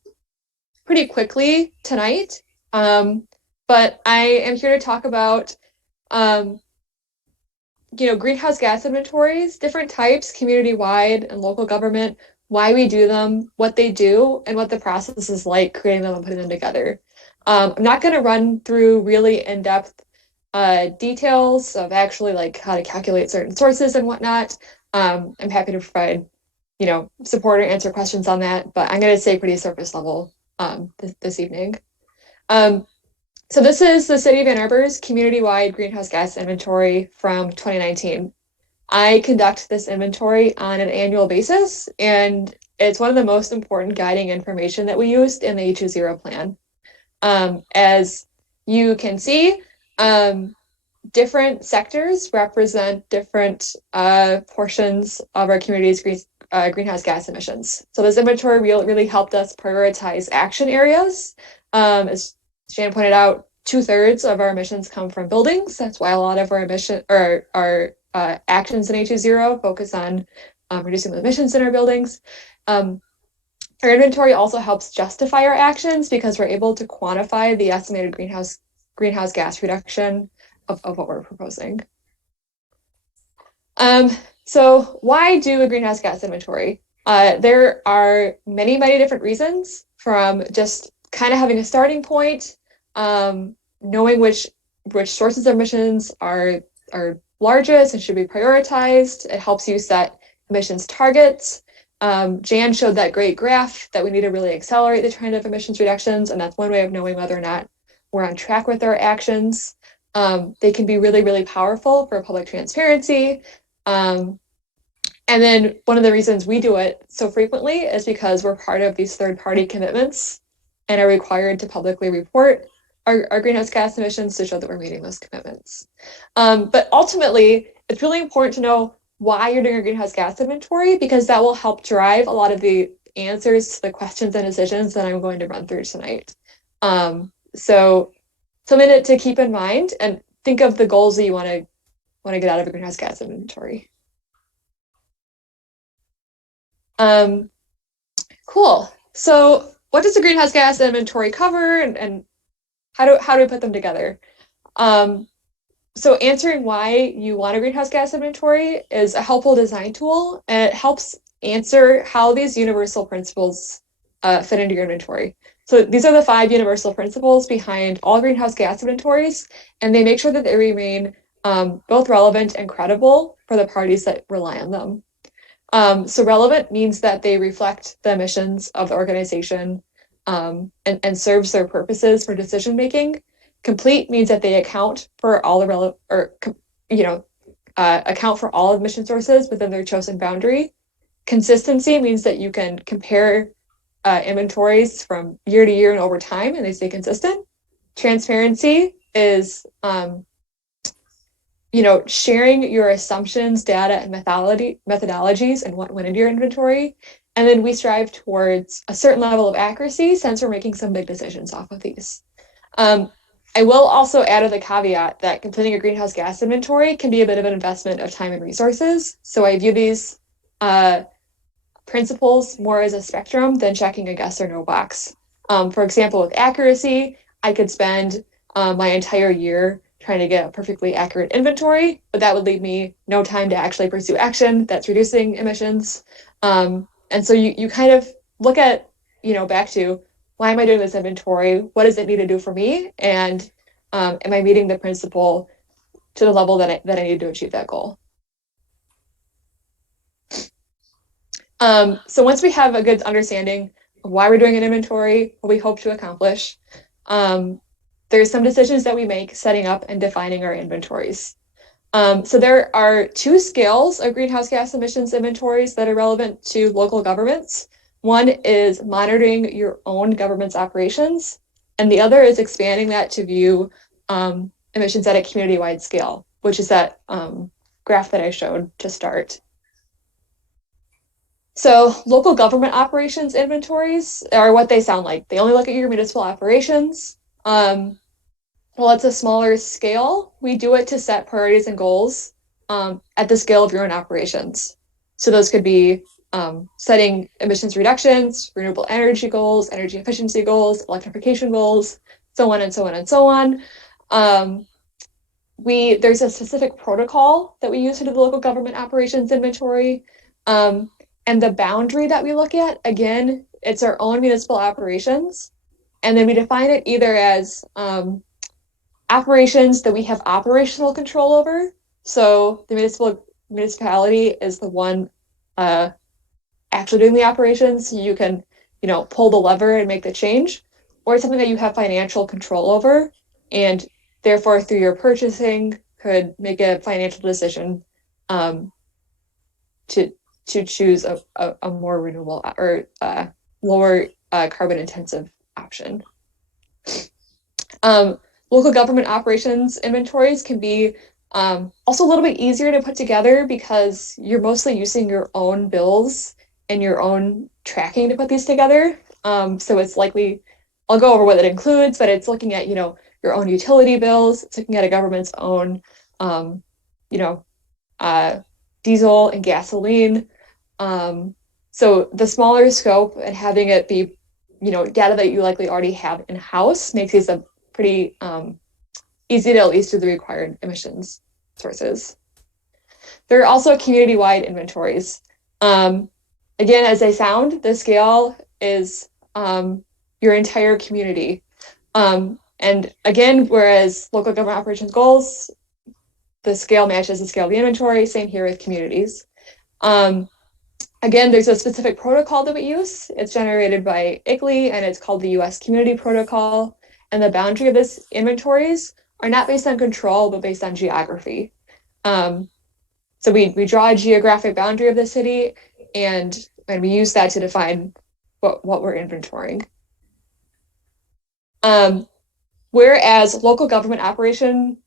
pretty quickly tonight, but I am here to talk about, greenhouse gas inventories, different types, community-wide and local government, why we do them, what they do, and what the process is like creating them and putting them together. I'm not going to run through really in-depth details of actually like how to calculate certain sources and whatnot. I'm happy to provide support or answer questions on that, but I'm going to stay pretty surface level this evening. So this is the City of Ann Arbor's community-wide greenhouse gas inventory from 2019. I conduct this inventory on an annual basis, and it's one of the most important guiding information that we used in the E20 plan. As you can see, different sectors represent different portions of our community's greenhouse gas emissions. So this inventory really helped us prioritize action areas. As Jan pointed out, 2/3 of our emissions come from buildings. That's why a lot of our actions in H20 focus on reducing the emissions in our buildings. Our inventory also helps justify our actions because we're able to quantify the estimated greenhouse gas reduction of what we're proposing. So why do a greenhouse gas inventory? There are many, many different reasons, from just kind of having a starting point, knowing which sources of emissions are largest and should be prioritized. It helps you set emissions targets. Jan showed that great graph that we need to really accelerate the trend of emissions reductions, and that's one way of knowing whether or not we're on track with our actions. They can be really, really powerful for public transparency. And then one of the reasons we do it so frequently is because we're part of these third-party commitments and are required to publicly report our greenhouse gas emissions to show that we're meeting those commitments. But ultimately, it's really important to know why you're doing a greenhouse gas inventory, because that will help drive a lot of the answers to the questions and decisions that I'm going to run through tonight. So something to keep in mind, and think of the goals that you want to get out of a greenhouse gas inventory. Cool. So what does a greenhouse gas inventory cover, and how do we put them together? So answering why you want a greenhouse gas inventory is a helpful design tool, and it helps answer how these universal principles fit into your inventory. So these are the 5 universal principles behind all greenhouse gas inventories, and they make sure that they remain both relevant and credible for the parties that rely on them. So relevant means that they reflect the emissions of the organization and serves their purposes for decision making. Complete means that they account for all the account for all emission sources within their chosen boundary. Consistency means that you can compare inventories from year to year and over time, and they stay consistent. Transparency is sharing your assumptions, data, and methodologies and what went into your inventory. And then we strive towards a certain level of accuracy since we're making some big decisions off of these. I will also add the caveat that completing a greenhouse gas inventory can be a bit of an investment of time and resources. So I view these principles more as a spectrum than checking a yes or no box. For example, with accuracy, I could spend my entire year trying to get a perfectly accurate inventory, but that would leave me no time to actually pursue action that's reducing emissions. And so you kind of look at, back to, why am I doing this inventory? What does it need to do for me? And am I meeting the principle to the level that I need to achieve that goal? So once we have a good understanding of why we're doing an inventory, what we hope to accomplish, there's some decisions that we make setting up and defining our inventories. So there are 2 scales of greenhouse gas emissions inventories that are relevant to local governments. One is monitoring your own government's operations, and the other is expanding that to view emissions at a community-wide scale, which is that graph that I showed to start. So local government operations inventories are what they sound like. They only look at your municipal operations. While it's a smaller scale, we do it to set priorities and goals at the scale of your own operations. So those could be setting emissions reductions, renewable energy goals, energy efficiency goals, electrification goals, so on and so on and so on. There's a specific protocol that we use to do the local government operations inventory. And the boundary that we look at, again, it's our own municipal operations. And then we define it either as operations that we have operational control over. So the municipality is the one actually doing the operations. You can, pull the lever and make the change, or something that you have financial control over, and therefore through your purchasing could make a financial decision to choose a more renewable or lower carbon intensive option. Local government operations inventories can be also a little bit easier to put together because you're mostly using your own bills and your own tracking to put these together. So it's likely, I'll go over what it includes, but it's looking at, your own utility bills. It's looking at a government's own, diesel and gasoline. So the smaller scope and having it be, data that you likely already have in-house makes these a pretty easy to at least do the required emissions sources. There are also community-wide inventories. Again, as they sound, the scale is your entire community. And again, whereas local government operations goals, the scale matches the scale of the inventory, same here with communities. Again, there's a specific protocol that we use. It's generated by Iecc, and it's called the US Community Protocol. And the boundary of this inventories are not based on control, but based on geography. So we draw a geographic boundary of the city, and we use that to define what we're inventorying. Whereas local government operation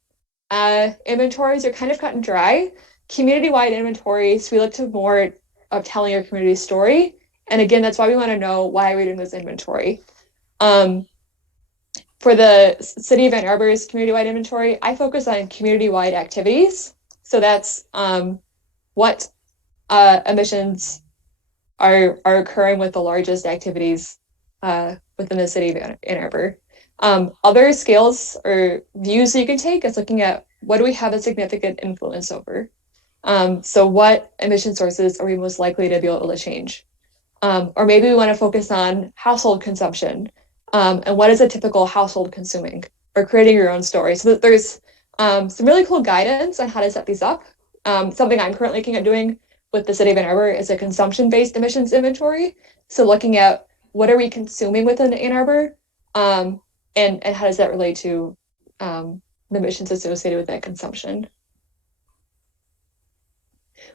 inventories are kind of cut and dry, community-wide inventories, we look to more of telling your community's story. And again, that's why we want to know why we're doing this inventory. For the City of Ann Arbor's community-wide inventory, I focus on community-wide activities. So that's what emissions are occurring with the largest activities within the City of Ann Arbor. Other scales or views that you can take is looking at what do we have a significant influence over? So what emission sources are we most likely to be able to change? Or maybe we want to focus on household consumption. And what is a typical household consuming, or creating your own story. So there's some really cool guidance on how to set these up. Something I'm currently looking at doing with the City of Ann Arbor is a consumption-based emissions inventory. So looking at what are we consuming within Ann Arbor, and how does that relate to the emissions associated with that consumption.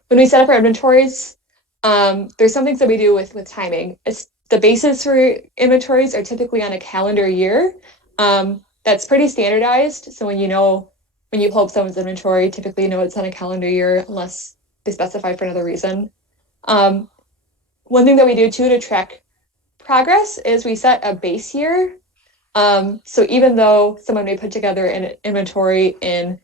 When we set up our inventories, there's some things that we do with timing. The basis for inventories are typically on a calendar year. That's pretty standardized. So when you pull up someone's inventory, typically you know it's on a calendar year unless they specify for another reason. One thing that we do too to track progress is we set a base year. So even though someone may put together an inventory in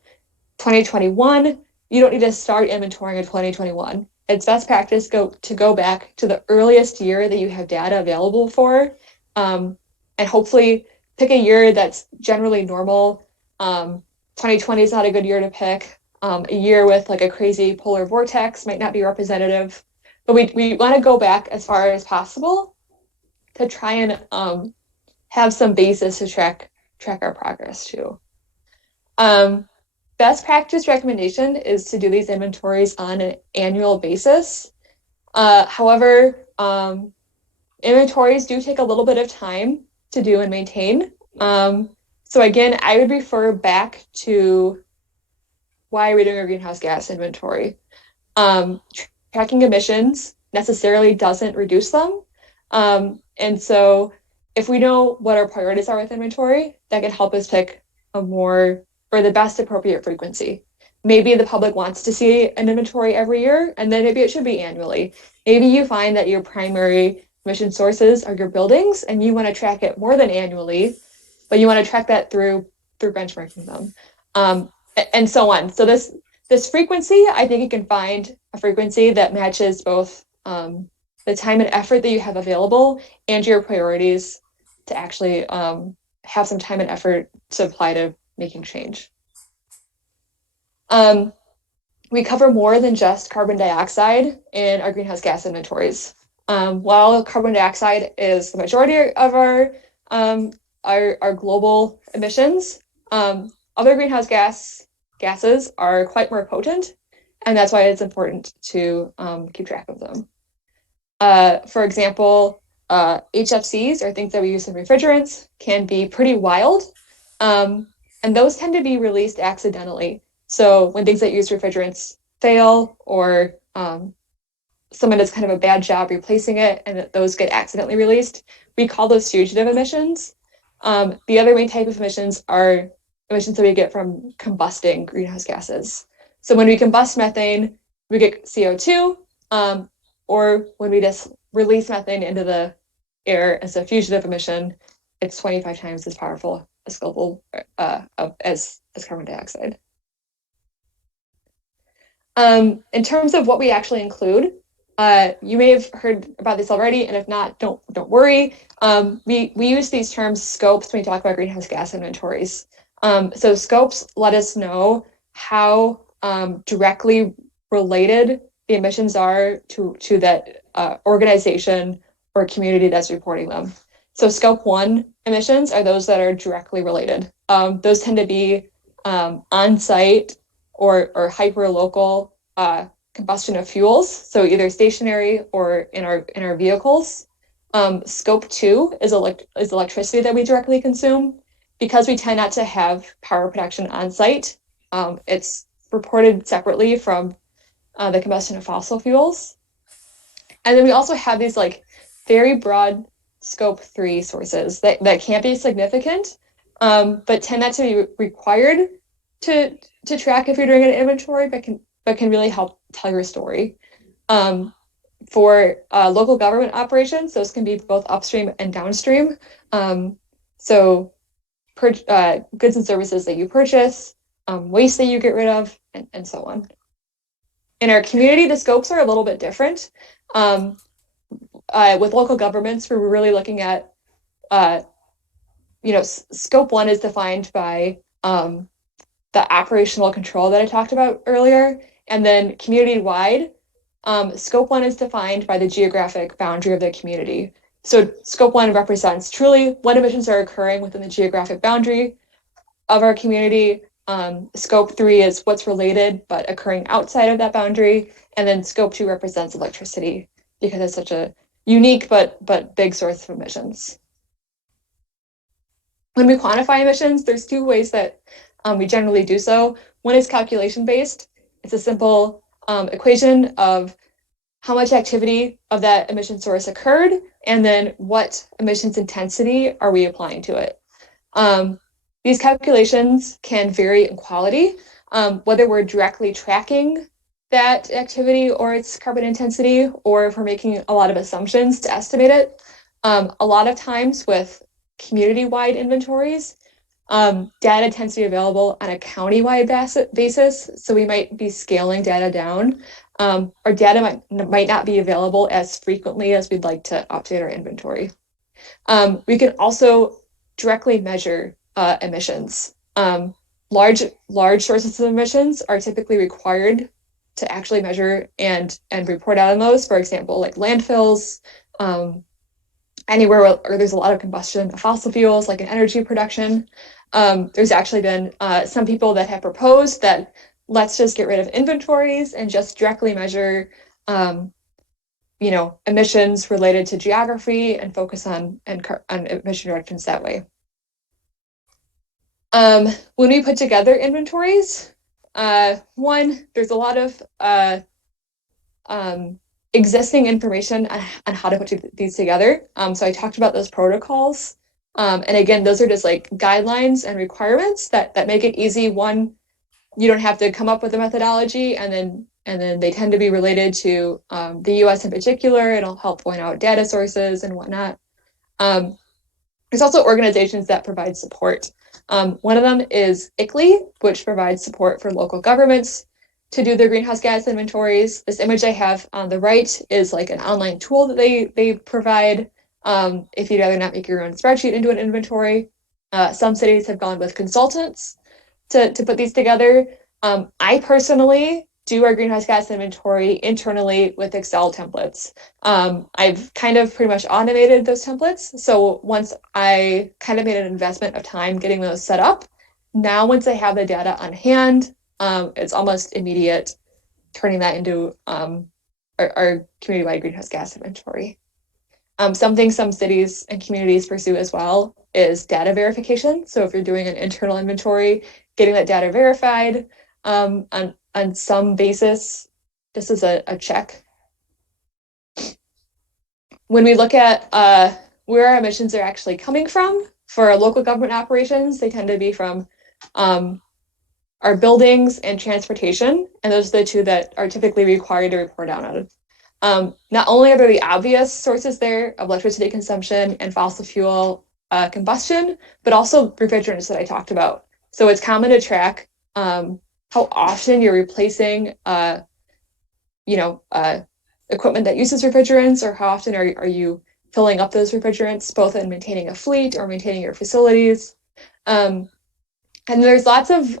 2021, you don't need to start inventorying in 2021. It's best practice to go back to the earliest year that you have data available for, and hopefully pick a year that's generally normal. 2020 is not a good year to pick. A year with like a crazy polar vortex might not be representative, but we want to go back as far as possible to try and have some basis to track our progress too. Best practice recommendation is to do these inventories on an annual basis. However, inventories do take a little bit of time to do and maintain. So again, I would refer back to why we're doing a greenhouse gas inventory. Tracking emissions necessarily doesn't reduce them. And so if we know what our priorities are with inventory, that can help us pick the best appropriate frequency. Maybe the public wants to see an inventory every year, and then maybe it should be annually. Maybe you find that your primary emission sources are your buildings, and you want to track it more than annually, but you want to track that through benchmarking them, and so on. So this frequency, I think you can find a frequency that matches both the time and effort that you have available and your priorities to actually have some time and effort to apply to making change. We cover more than just carbon dioxide in our greenhouse gas inventories. While carbon dioxide is the majority of our global emissions, other greenhouse gases are quite more potent, and that's why it's important to keep track of them. For example, HFCs, or things that we use in refrigerants, can be pretty wild. And those tend to be released accidentally. So when things that use refrigerants fail, or someone does kind of a bad job replacing it and those get accidentally released, we call those fugitive emissions. The other main type of emissions are emissions that we get from combusting greenhouse gases. So when we combust methane, we get CO2, or when we just release methane into the air as a fugitive emission, it's 25 times as powerful as global as carbon dioxide. In terms of what we actually include, you may have heard about this already, and if not, don't worry. We use these terms scopes when we talk about greenhouse gas inventories. So scopes let us know how directly related the emissions are to that organization or community that's reporting them. So scope 1 emissions are those that are directly related. Those tend to be on-site or hyper-local combustion of fuels, so either stationary or in our vehicles. Scope 2 is electricity that we directly consume. Because we tend not to have power production on site, it's reported separately from the combustion of fossil fuels. And then we also have these like very broad scope 3 sources that can't be significant, but tend not to be required to track if you're doing an inventory, but can really help tell your story. For local government operations, those can be both upstream and downstream. So goods and services that you purchase, waste that you get rid of, and so on. In our community, the scopes are a little bit different. With local governments, we're really looking at, scope 1 is defined by the operational control that I talked about earlier. And then community-wide, scope 1 is defined by the geographic boundary of the community. So scope 1 represents truly what emissions are occurring within the geographic boundary of our community. Scope 3 is what's related but occurring outside of that boundary. And then scope 2 represents electricity because it's such a unique but big source of emissions. When we quantify emissions, there's two ways that we generally do so. One is calculation-based. It's a simple equation of how much activity of that emission source occurred, and then what emissions intensity are we applying to it. These calculations can vary in quality, whether we're directly tracking that activity or its carbon intensity, or if we're making a lot of assumptions to estimate it. A lot of times with community-wide inventories, data tends to be available on a county-wide basis, so we might be scaling data down. Our data might not be available as frequently as we'd like to update our inventory. We can also directly measure emissions. Large sources of emissions are typically required to actually measure and report out on those. For example, like landfills, anywhere where there's a lot of combustion of fossil fuels, like in energy production. There's actually been some people that have proposed that let's just get rid of inventories and just directly measure, emissions related to geography and focus on emission reductions that way. When we put together inventories, there's a lot of existing information on how to put these together. So I talked about those protocols. And again, those are just like guidelines and requirements that make it easy. One, you don't have to come up with a methodology, and then they tend to be related to the US in particular. It'll help point out data sources and whatnot. There's also organizations that provide support. One of them is Iecc, which provides support for local governments to do their greenhouse gas inventories. This image I have on the right is like an online tool that they provide if you'd rather not make your own spreadsheet into an inventory. Some cities have gone with consultants to put these together. I personally do our greenhouse gas inventory internally with Excel templates. I've kind of pretty much automated those templates. So once I kind of made an investment of time getting those set up, now once I have the data on hand, it's almost immediate turning that into our community-wide greenhouse gas inventory. Something some cities and communities pursue as well is data verification. So if you're doing an internal inventory, getting that data verified on some basis, this is a check. When we look at where our emissions are actually coming from for our local government operations, they tend to be from our buildings and transportation, and those are the two that are typically required to report out on. Not only are there the obvious sources there of electricity consumption and fossil fuel combustion, but also refrigerants that I talked about. So it's common to track how often you're replacing, equipment that uses refrigerants, or how often are you filling up those refrigerants, both in maintaining a fleet or maintaining your facilities. And there's lots of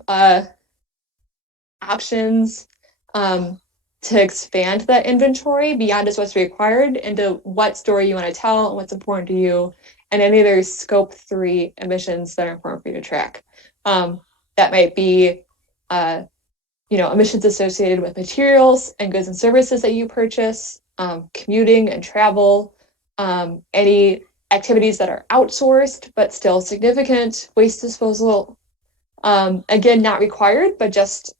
options to expand that inventory beyond just what's required into what story you want to tell and what's important to you, and any other scope 3 emissions that are important for you to track. That might be emissions associated with materials and goods and services that you purchase, commuting and travel, any activities that are outsourced but still significant, waste disposal. Again, not required, but just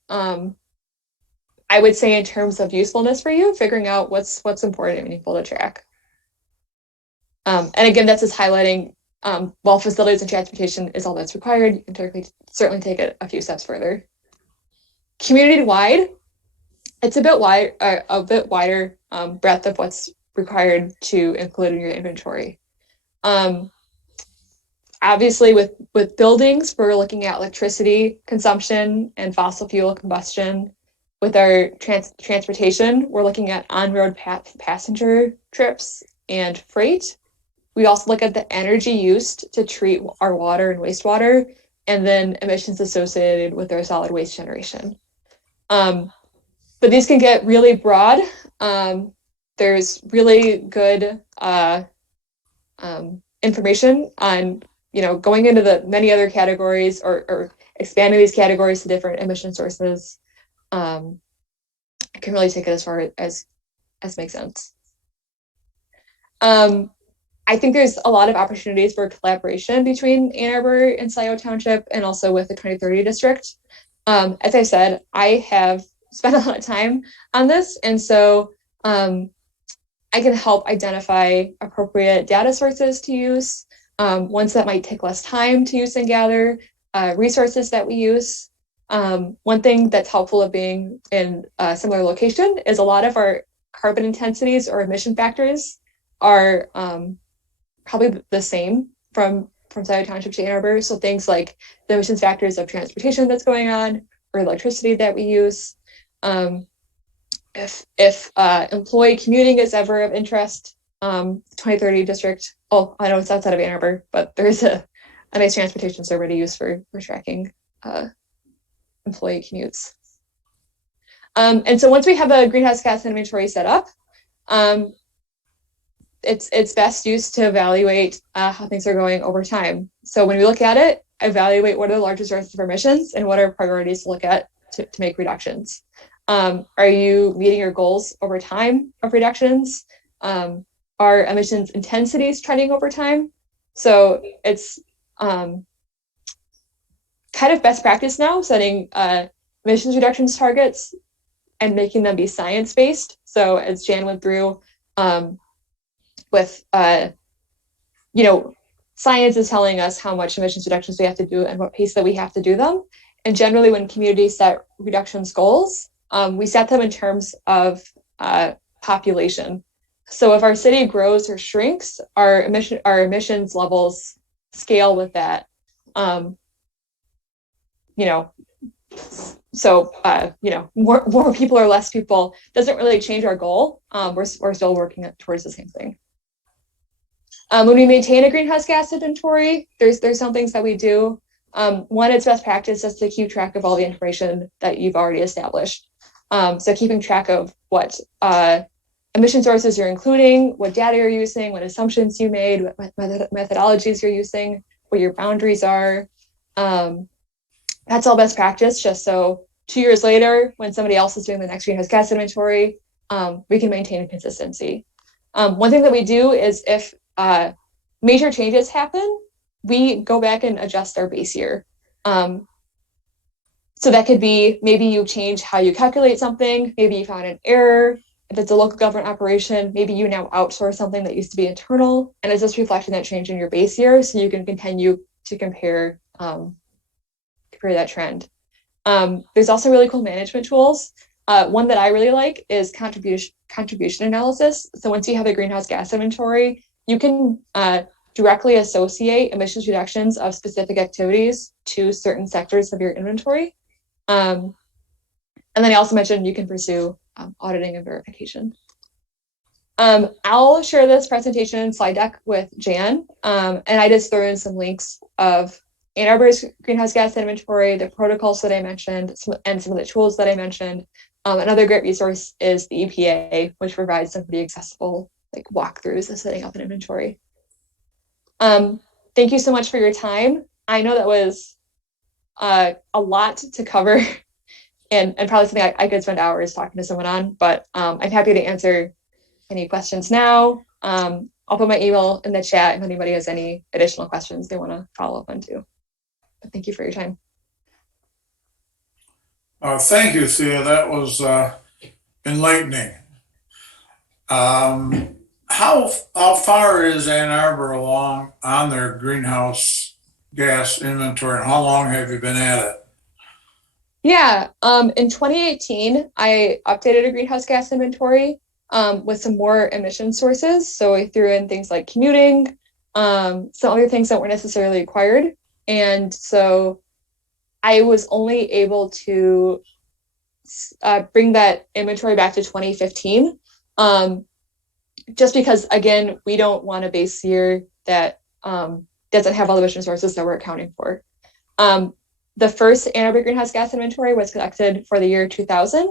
I would say in terms of usefulness for you, figuring out what's important and meaningful to track. And again, that's just highlighting while facilities and transportation is all that's required, you can certainly take it a few steps further. Community-wide, it's a bit wider breadth of what's required to include in your inventory. Obviously, with buildings, we're looking at electricity consumption and fossil fuel combustion. With our transportation, we're looking at on-road passenger trips and freight. We also look at the energy used to treat our water and wastewater, and then emissions associated with our solid waste generation. But these can get really broad. There's really good information on, going into the many other categories or expanding these categories to different emission sources. I can really take it as far as makes sense. I think there's a lot of opportunities for collaboration between Ann Arbor and Scio Township, and also with the 2030 district. As I said, I have spent a lot of time on this, and so I can help identify appropriate data sources to use, ones that might take less time to use and gather, resources that we use. One thing that's helpful of being in a similar location is a lot of our carbon intensities or emission factors are probably the same from Scio Township to Ann Arbor. So things like the emissions factors of transportation that's going on, or electricity that we use. If employee commuting is ever of interest, 2030 district, I know it's outside of Ann Arbor, but there's a nice transportation survey to use for tracking employee commutes. And so once we have a greenhouse gas inventory set up, it's best used to evaluate how things are going over time. So when we look at it, evaluate what are the largest sources of emissions and what are priorities to look at to make reductions. Are you meeting your goals over time of reductions? Are emissions intensities trending over time? So it's kind of best practice now, setting emissions reductions targets and making them be science-based. So as Jan went through, with science is telling us how much emissions reductions we have to do and what pace that we have to do them. And generally, when communities set reductions goals, we set them in terms of population. So if our city grows or shrinks, our emissions levels scale with that. More people or less people doesn't really change our goal. We're still working towards the same thing. When we maintain a greenhouse gas inventory, there's some things that we do. One, it's best practice is to keep track of all the information that you've already established. So keeping track of what emission sources you're including, what data you're using, what assumptions you made, what methodologies you're using, what your boundaries are. That's all best practice, just so 2 years later, when somebody else is doing the next greenhouse gas inventory, we can maintain consistency. One thing that we do is if major changes happen, we go back and adjust our base year. So that could be, maybe you change how you calculate something, maybe you found an error. If it's a local government operation, maybe you now outsource something that used to be internal, and it's just reflecting that change in your base year, so you can continue to compare that trend. There's also really cool management tools. One that I really like is contribution analysis. So once you have a greenhouse gas inventory, you can directly associate emissions reductions of specific activities to certain sectors of your inventory. And then I also mentioned you can pursue auditing and verification. I'll share this presentation slide deck with Jan, and I just throw in some links of Ann Arbor's greenhouse gas inventory, the protocols that I mentioned, and some of the tools that I mentioned. Another great resource is the EPA, which provides some pretty accessible walkthroughs of setting up an inventory. Thank you so much for your time. I know that was a lot to cover and probably something I could spend hours talking to someone on, but I'm happy to answer any questions now. I'll put my email in the chat if anybody has any additional questions they want to follow up on too. But thank you for your time. Thank you, Theo. That was enlightening. How far is Ann Arbor along on their greenhouse gas inventory, and how long have you been at it? Yeah, in 2018, I updated a greenhouse gas inventory with some more emission sources. So I threw in things like commuting, some other things that weren't necessarily required. And so I was only able to bring that inventory back to 2015, just because, again, we don't want a base year that doesn't have all the emission sources that we're accounting for. The first Ann Arbor greenhouse gas inventory was collected for the year 2000.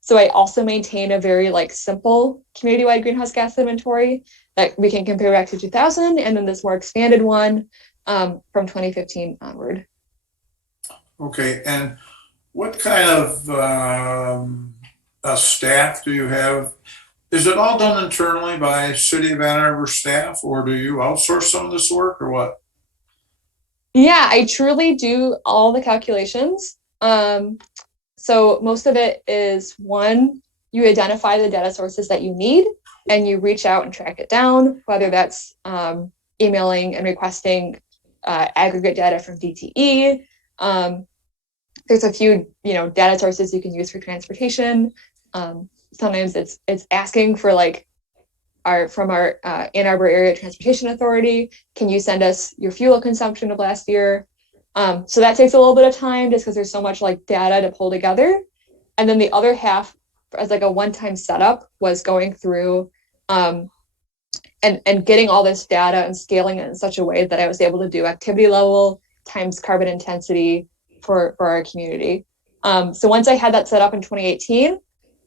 So I also maintain a very simple community-wide greenhouse gas inventory that we can compare back to 2000, and then this more expanded one from 2015 onward. Okay, and what kind of staff do you have? Is it all done internally by City of Ann Arbor staff, or do you outsource some of this work, or what? Yeah, I truly do all the calculations. So most of it is, one, you identify the data sources that you need and you reach out and track it down, whether that's emailing and requesting aggregate data from DTE. There's a few, data sources you can use for transportation. Sometimes it's asking for from our Ann Arbor Area Transportation Authority, can you send us your fuel consumption of last year? So that takes a little bit of time just because there's so much data to pull together. And then the other half, as a one-time setup, was going through and getting all this data and scaling it in such a way that I was able to do activity level times carbon intensity for our community. So once I had that set up in 2018,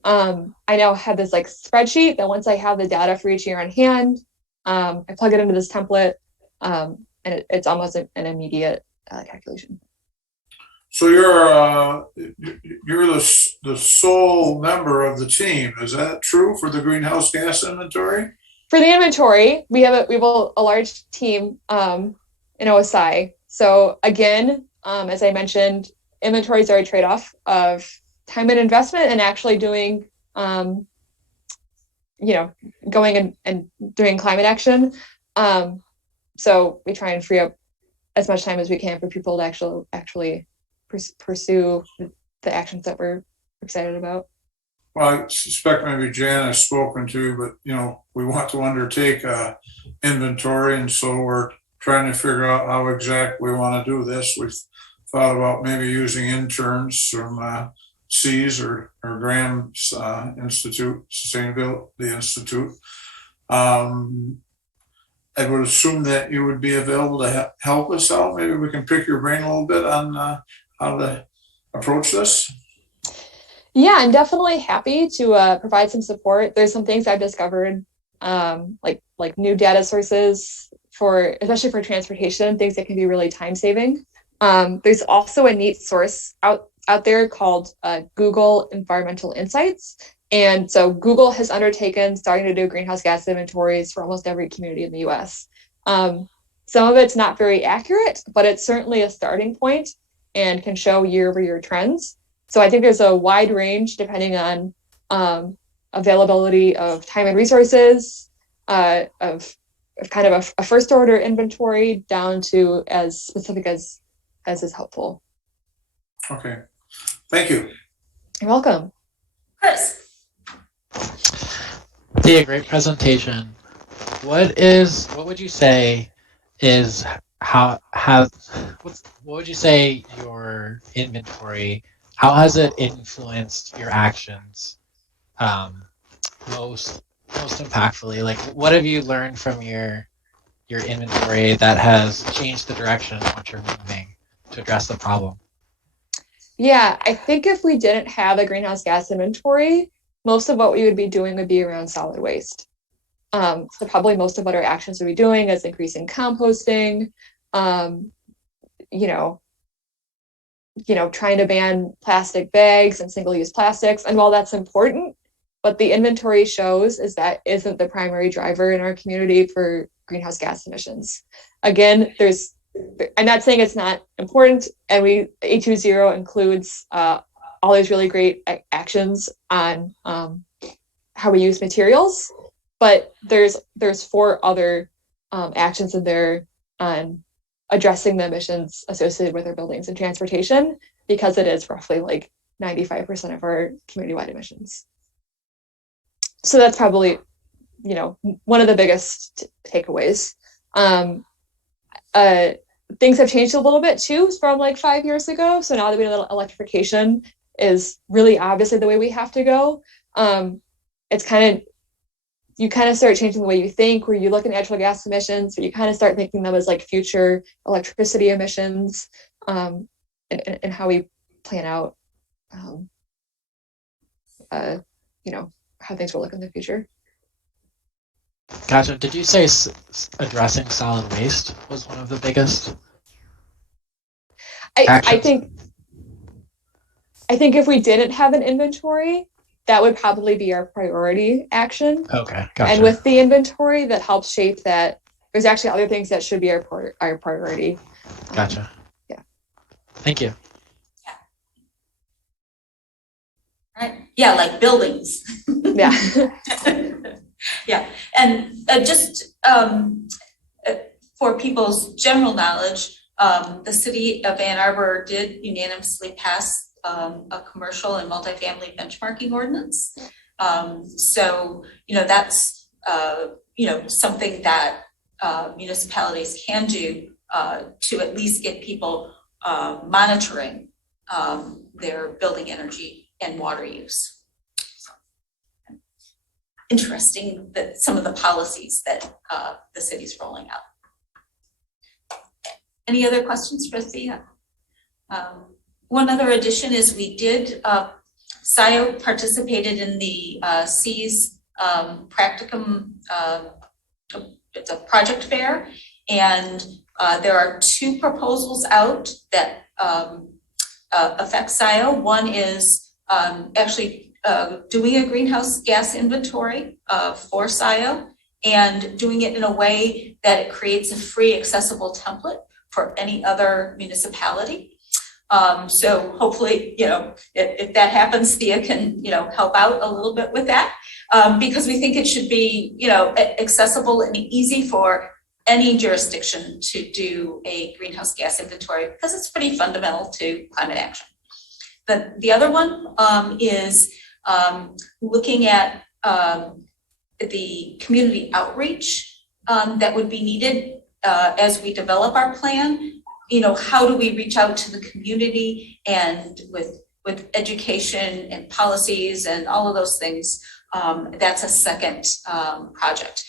I now have this spreadsheet that once I have the data for each year on hand, I plug it into this template, and it's almost an immediate calculation. So you're the sole member of the team. Is that true for the greenhouse gas inventory? For the inventory, we have a large team in OSI. So again, as I mentioned, inventories are a trade-off of time and investment, and actually doing, going and doing climate action. So we try and free up as much time as we can for people to actually pursue the actions that we're excited about. Well, I suspect maybe Jan has spoken to, but we want to undertake a inventory, and so we're trying to figure out how exactly we want to do this. We've thought about maybe using interns from C's or Graham's Institute, Sustainability Institute. I would assume that you would be available to help us out. Maybe we can pick your brain a little bit on how to approach this. Yeah, I'm definitely happy to provide some support. There's some things I've discovered, like new data sources especially for transportation, things that can be really time saving. There's also a neat source out there called Google Environmental Insights. And so Google has starting to do greenhouse gas inventories for almost every community in the US. Some of it's not very accurate, but it's certainly a starting point and can show year-over-year trends. So I think there's a wide range depending on availability of time and resources, of kind of a first order inventory down to as specific as is helpful. Okay, thank you. You're welcome. Chris. Thea, great presentation. What would you say is what would you say your inventory, how has it influenced your actions most impactfully? What have you learned from your inventory that has changed the direction of what you're moving to address the problem? Yeah, I think if we didn't have a greenhouse gas inventory, most of what we would be doing would be around solid waste. So probably most of what our actions would be doing is increasing composting, trying to ban plastic bags and single-use plastics. And while that's important, what the inventory shows is that isn't the primary driver in our community for greenhouse gas emissions. Again, I'm not saying it's not important, and A20 includes all these really great actions on how we use materials, but there's 4 other actions in there on addressing the emissions associated with our buildings and transportation, because it is roughly like 95% of our community-wide emissions. So that's probably, one of the biggest takeaways. Things have changed a little bit too from like 5 years ago. So now that we know that electrification is really obviously the way we have to go, you kind of start changing the way you think, where you look at natural gas emissions, but you kind of start thinking them as like future electricity emissions, and how we plan out, how things will look in the future. Gotcha. Did you say addressing solid waste was one of the biggest? I think if we didn't have an inventory, that would probably be our priority action. Okay, gotcha. And with the inventory, that helps shape that. There's actually other things that should be our priority. Gotcha. Yeah. Thank you. Right. Yeah, like buildings. Yeah. Yeah, and just for people's general knowledge, the city of Ann Arbor did unanimously pass a commercial and multifamily benchmarking ordinance. So, that's, something that municipalities can do to at least get people monitoring their building energy and water use. Interesting that some of the policies that the city's rolling out. Any other questions for Theo? One other addition is we did, Scio participated in the C's practicum, it's a project fair, and there are 2 proposals out that affect Scio. One is actually doing a greenhouse gas inventory for Scio, and doing it in a way that it creates a free accessible template for any other municipality. So hopefully, if that happens, Thea can, help out a little bit with that, because we think it should be, accessible and easy for any jurisdiction to do a greenhouse gas inventory, because it's pretty fundamental to climate action. The other one is looking at the community outreach that would be needed as we develop our plan. How do we reach out to the community, and with education and policies and all of those things? That's a second project.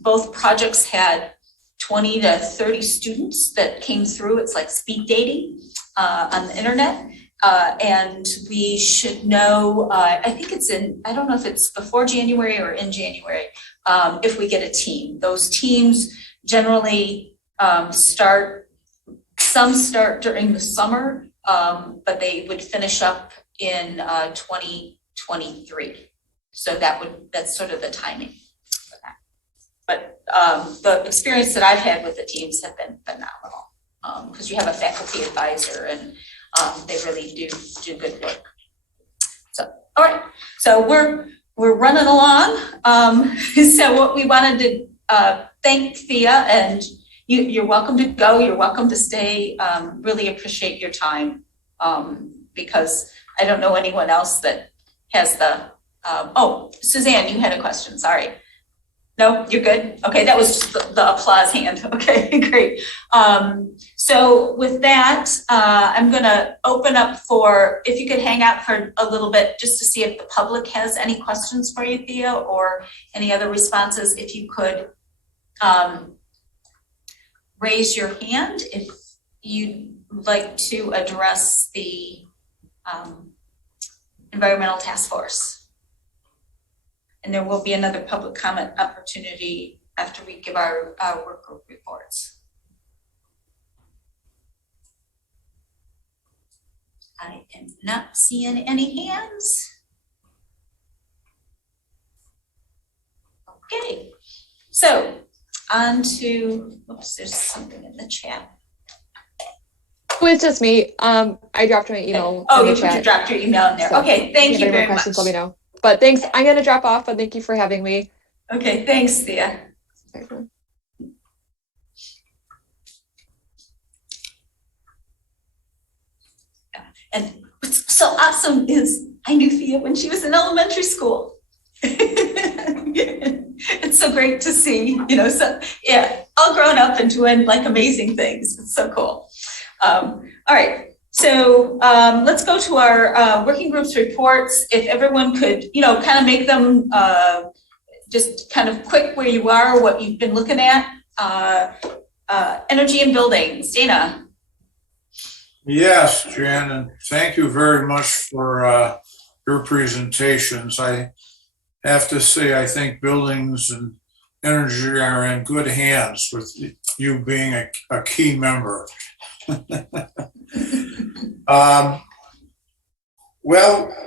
Both projects had 20 to 30 students that came through. It's like speed dating on the internet. And we should know, I think it's I don't know if it's before January or in January, if we get a team. Those teams generally some start during the summer, but they would finish up in 2023. So that's sort of the timing for that. But the experience that I've had with the teams have been phenomenal, because you have a faculty advisor, and they really do good work. So, all right. So we're running along. So what we wanted to thank Thea, and you're welcome to go. You're welcome to stay. Really appreciate your time, because I don't know anyone else that has the. Oh, Suzanne, you had a question. Sorry. No, you're good. Okay, that was just the applause hand. Okay, great. So with that, I'm going to open up for, if you could hang out for a little bit just to see if the public has any questions for you, Theo, or any other responses. If you could raise your hand if you'd like to address the Environmental Task Force. And there will be another public comment opportunity after we give our work group reports. I am not seeing any hands. Okay, so on to, oops, there's something in the chat. Oh, it's just me. I dropped my email. Oh, in you the put chat. your dropped your email in there. So Okay, if thank have you any more very much. questions, let me know. But thanks. I'm gonna drop off, but thank you for having me. Okay, thanks, Thea. And what's so awesome is I knew Thea when she was in elementary school. It's so great to see, you know, so yeah, all grown up and doing like amazing things. It's so cool. All right, so let's go to our working groups reports. If everyone could, you know, kind of make them just kind of quick where you are, what you've been looking at. Energy and buildings, Dana. Yes, Jan, and thank you very much for your presentations. I have to say, I think buildings and energy are in good hands with you being a key member. Well,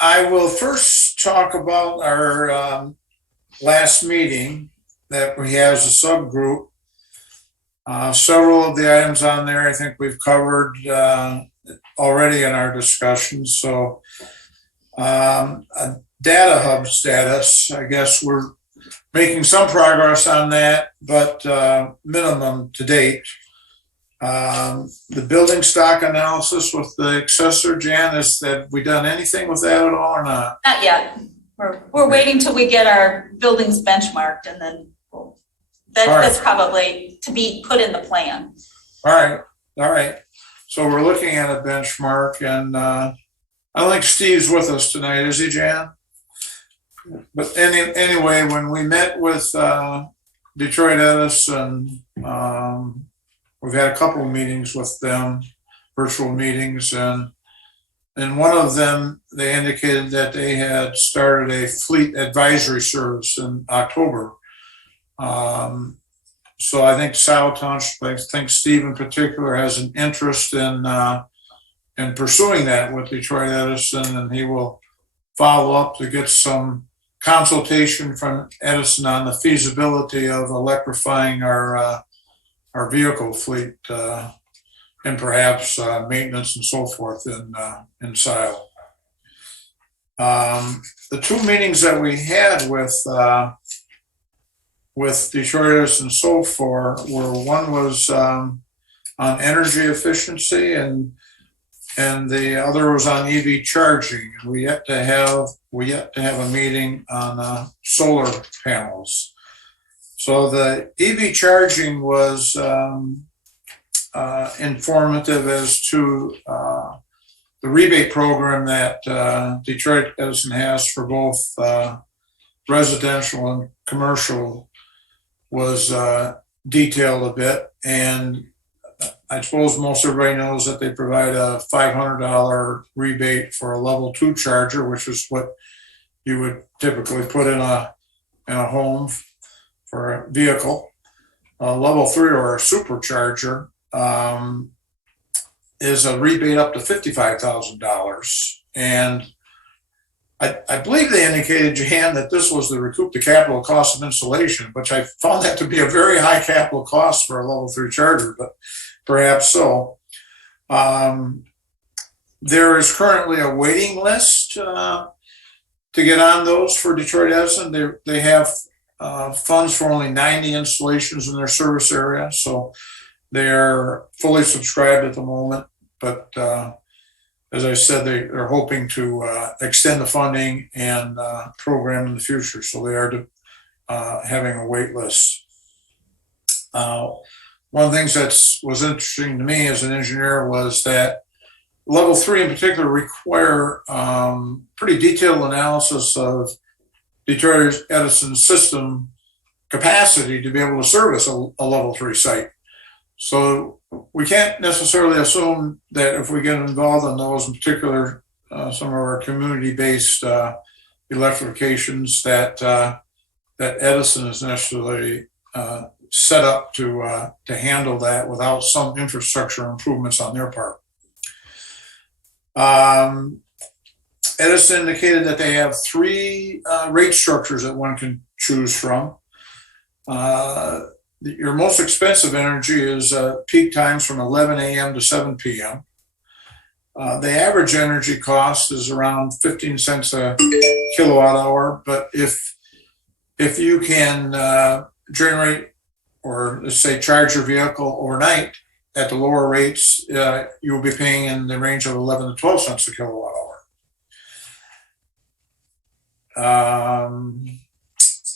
I will first talk about our last meeting that we had as a subgroup. Several of the items on there I think we've covered already in our discussions. So a data hub status, I guess we're making some progress on that, but minimum to date. The building stock analysis with the accessor, Jan, have we done anything with that at all or not? Not yet. We're waiting till we get our buildings benchmarked, and then that's probably to be put in the plan. All right. So we're looking at a benchmark, and I don't think Steve's with us tonight, is he, Jan? But anyway, when we met with Detroit Edison, we've had a couple of meetings with them, virtual meetings, and in one of them, they indicated that they had started a fleet advisory service in October. So I think Scio Township, I think Steve in particular has an interest in pursuing that with Detroit Edison, and he will follow up to get some consultation from Edison on the feasibility of electrifying our vehicle fleet and perhaps maintenance and so forth in Scio. The two meetings that we had with Detroit Edison so far were, one was on energy efficiency and the other was on EV charging. We yet to have a meeting on solar panels. So the EV charging was informative as to the rebate program that Detroit Edison has for both residential and commercial was detailed a bit. And I suppose most everybody knows that they provide a $500 rebate for a level 2 charger, which is what you would typically put in a home for a vehicle. Level 3 or a supercharger is a rebate up to $55,000. And I believe they indicated, Jan, that this was to recoup the capital cost of installation, which I found that to be a very high capital cost for a level 3 charger, but perhaps so. There is currently a waiting list to get on those for Detroit Edison. They have funds for only 90 installations in their service area, so they're fully subscribed at the moment. But as I said, they're hoping to extend the funding and program in the future, so they are having a wait list. One of the things that was interesting to me as an engineer was that level 3 in particular require pretty detailed analysis of Detroit Edison's system capacity to be able to service a level 3 site. So we can't necessarily assume that if we get involved in those, in particular some of our community-based electrifications, that Edison is necessarily set up to handle that without some infrastructure improvements on their part. Edison indicated that they have three rate structures that one can choose from. Your most expensive energy is peak times from 11 a.m. to 7 p.m. The average energy cost is around 15 cents a kilowatt hour, but if you can generate, or let's say charge your vehicle overnight at the lower rates, you will be paying in the range of 11 to 12 cents a kilowatt hour.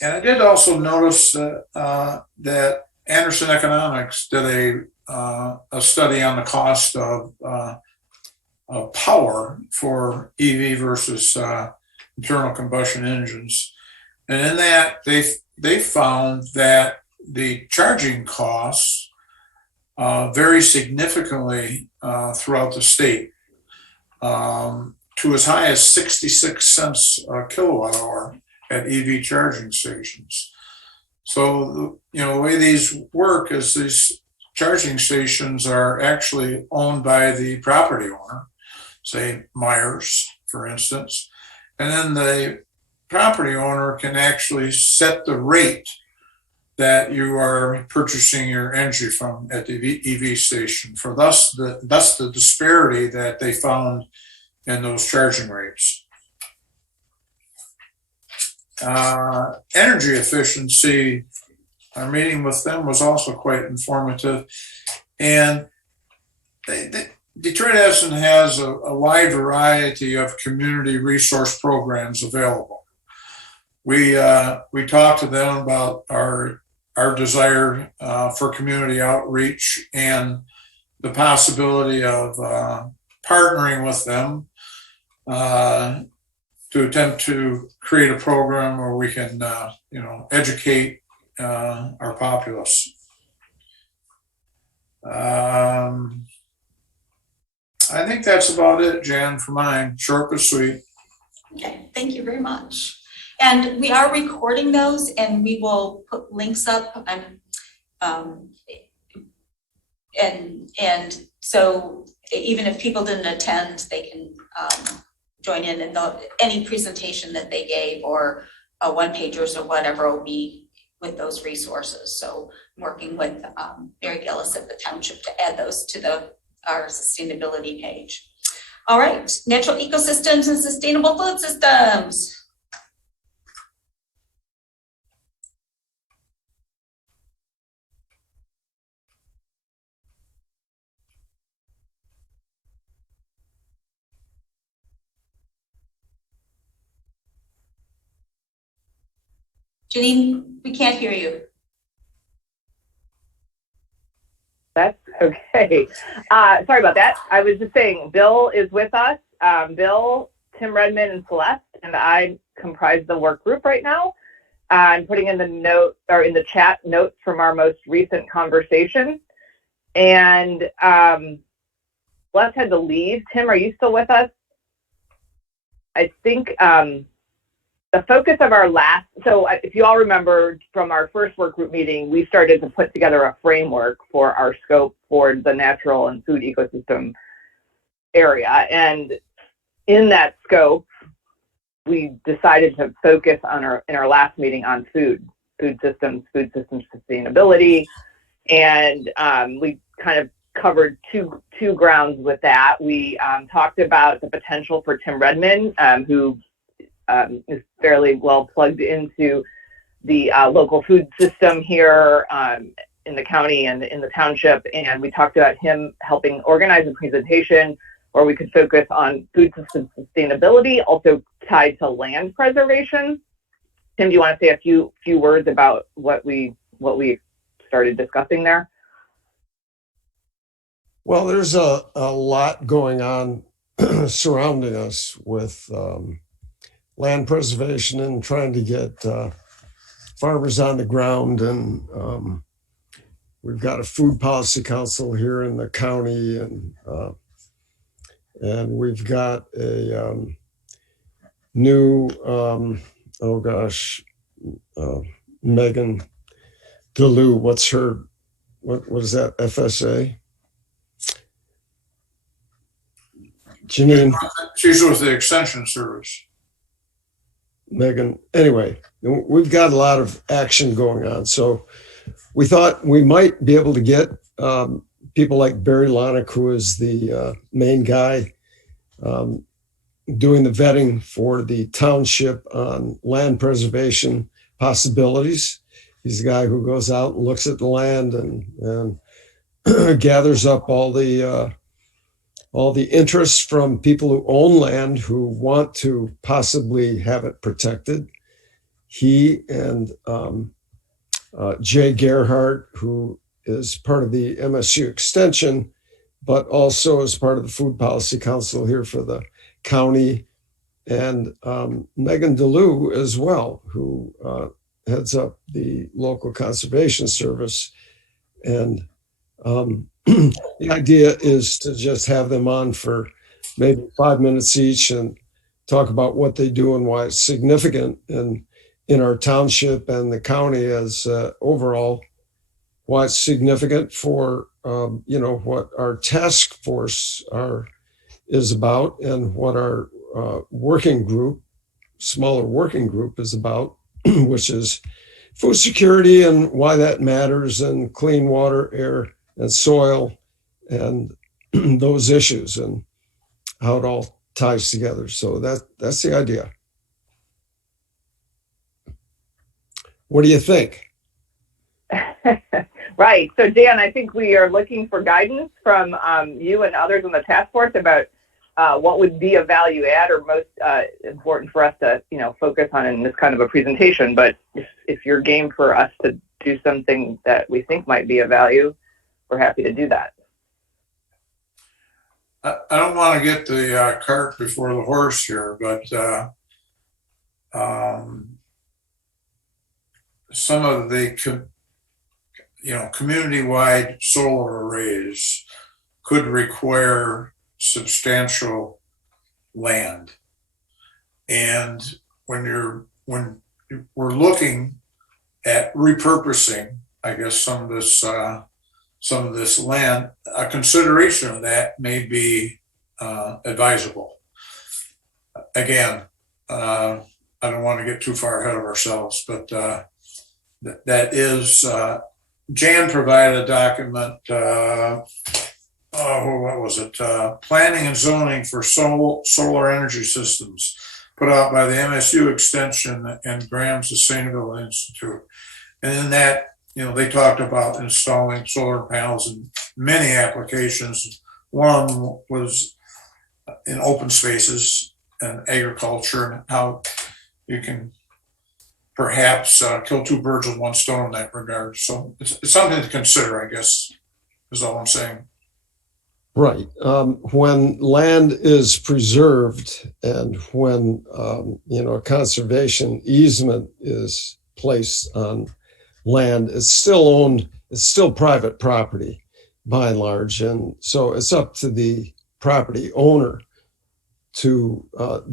And I did also notice that Anderson Economics did a study on the cost of power for EV versus internal combustion engines. And in that, they found that the charging costs vary significantly throughout the state, to as high as 66 cents a kilowatt hour at EV charging stations. So, the way these work is these charging stations are actually owned by the property owner, say Myers, for instance, and then the property owner can actually set the rate that you are purchasing your energy from at the EV station. For thus the disparity that they found in those charging rates. Energy efficiency, our meeting with them was also quite informative. And Detroit Edison has a wide variety of community resource programs available. We talked to them about our desire for community outreach and the possibility of partnering with them to attempt to create a program where we can, educate our populace. I think that's about it, Jan, for mine. Short but sweet. Okay, thank you very much. And we are recording those, and we will put links up. And so even if people didn't attend, they can join in, and any presentation that they gave or one-pagers or whatever will be with those resources. So I'm working with Mary Gillis at the township to add those to our sustainability page. All right, natural ecosystems and sustainable food systems. Janine, we can't hear you. That's okay. Sorry about that. I was just saying, Bill is with us. Bill, Tim Redmond, and Celeste, and I comprise the work group right now. I'm putting in the note, or in the chat, notes from our most recent conversation. And Celeste had to leave. Tim, are you still with us? I think the focus of our last, so if you all remember from our first work group meeting, we started to put together a framework for our scope for the natural and food ecosystem area. And in that scope, we decided to focus on in our last meeting on food systems sustainability. And we kind of covered two grounds with that. We talked about the potential for Tim Redmond, who is fairly well plugged into the local food system here in the county and in the township. And we talked about him helping organize a presentation where we could focus on food system sustainability, also tied to land preservation. Tim, do you want to say a few words about what we started discussing there? Well, there's a lot going on surrounding us with land preservation and trying to get farmers on the ground. And we've got a food policy council here in the county, and we've got a new, Megan DeLue, what is that, FSA? Janine. She's with the Extension Service. Megan. Anyway, we've got a lot of action going on. So we thought we might be able to get people like Barry Lonick, who is the main guy doing the vetting for the township on land preservation possibilities. He's the guy who goes out and looks at the land and gathers up all the interest from people who own land who want to possibly have it protected. He and Jay Gerhardt, who is part of the MSU Extension, but also is part of the Food Policy Council here for the county, and Megan DeLue as well, who heads up the local conservation service. And the idea is to just have them on for maybe 5 minutes each and talk about what they do and why it's significant in our township and the county as overall, why it's significant for what our task force is about and what our smaller working group is about, which is food security and why that matters, and clean water, air, and soil, and those issues and how it all ties together. So that's the idea. What do you think? Right. So Dan, I think we are looking for guidance from you and others on the task force about what would be a value add or most important for us to focus on in this kind of a presentation. But if you're game for us to do something that we think might be of value, we're happy to do that. I don't want to get the cart before the horse here, but some of the community-wide solar arrays could require substantial land, and when we're looking at repurposing, I guess some of this land, a consideration of that may be advisable. Again, I don't want to get too far ahead of ourselves, but that is, Jan provided a document, what was it? Planning and Zoning for Solar Energy Systems, put out by the MSU Extension and Graham Sustainability Institute. And in that, they talked about installing solar panels in many applications. One was in open spaces and agriculture, and how you can perhaps kill two birds with one stone in that regard. So it's something to consider, I guess, is all I'm saying. Right. When land is preserved and when, a conservation easement is placed on land, it's still owned, it's still private property by and large. And so it's up to the property owner to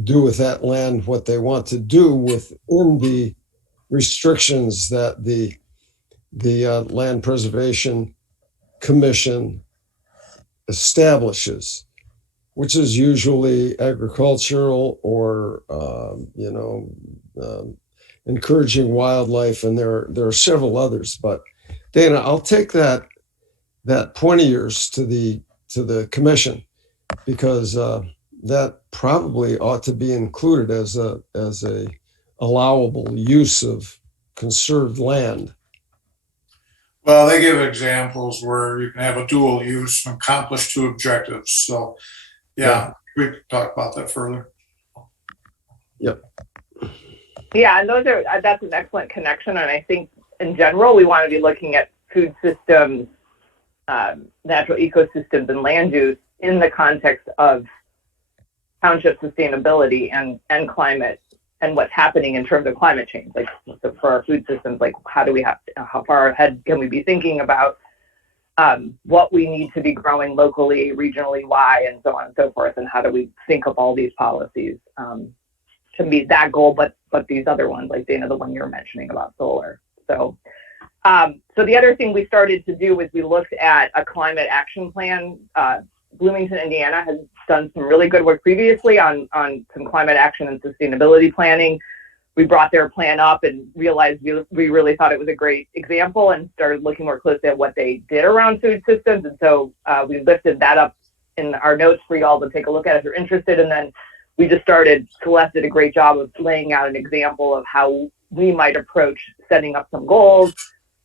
do with that land what they want to do within the restrictions that the Land Preservation Commission establishes, which is usually agricultural or encouraging wildlife, and there are several others. But Dana, I'll take that point of yours to the commission, because that probably ought to be included as a allowable use of conserved land. Well, they give examples where you can have a dual use and accomplish two objectives. So, yeah, we can talk about that further. Yep. Yeah, and that's an excellent connection. And I think in general, we want to be looking at food systems, natural ecosystems, and land use in the context of township sustainability and climate, and what's happening in terms of climate change. Like, so for our food systems, like how far ahead can we be thinking about what we need to be growing locally, regionally, why, and so on and so forth, and how do we think of all these policies to meet that goal, but these other ones, like Dana, the one you're mentioning about solar. So the other thing we started to do was we looked at a climate action plan Bloomington, Indiana has done some really good work previously on some climate action and sustainability planning. We brought their plan up and realized we really thought it was a great example and started looking more closely at what they did around food systems. And so we lifted that up in our notes for y'all to take a look at if you're interested. And then we just started, Celeste did a great job of laying out an example of how we might approach setting up some goals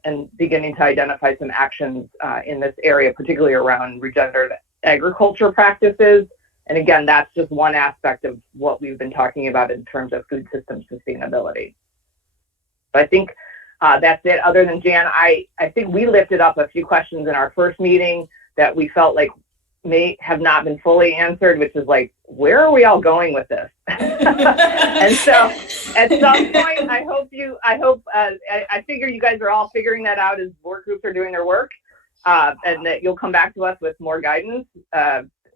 and beginning to identify some actions in this area, particularly around regenerative agriculture practices. And again, that's just one aspect of what we've been talking about in terms of food system sustainability. But I think that's it. Other than Jan, I think we lifted up a few questions in our first meeting that we felt like may have not been fully answered, which is like, where are we all going with this? And so at some point, I figure you guys are all figuring that out as work groups are doing their work, and that you'll come back to us with more guidance.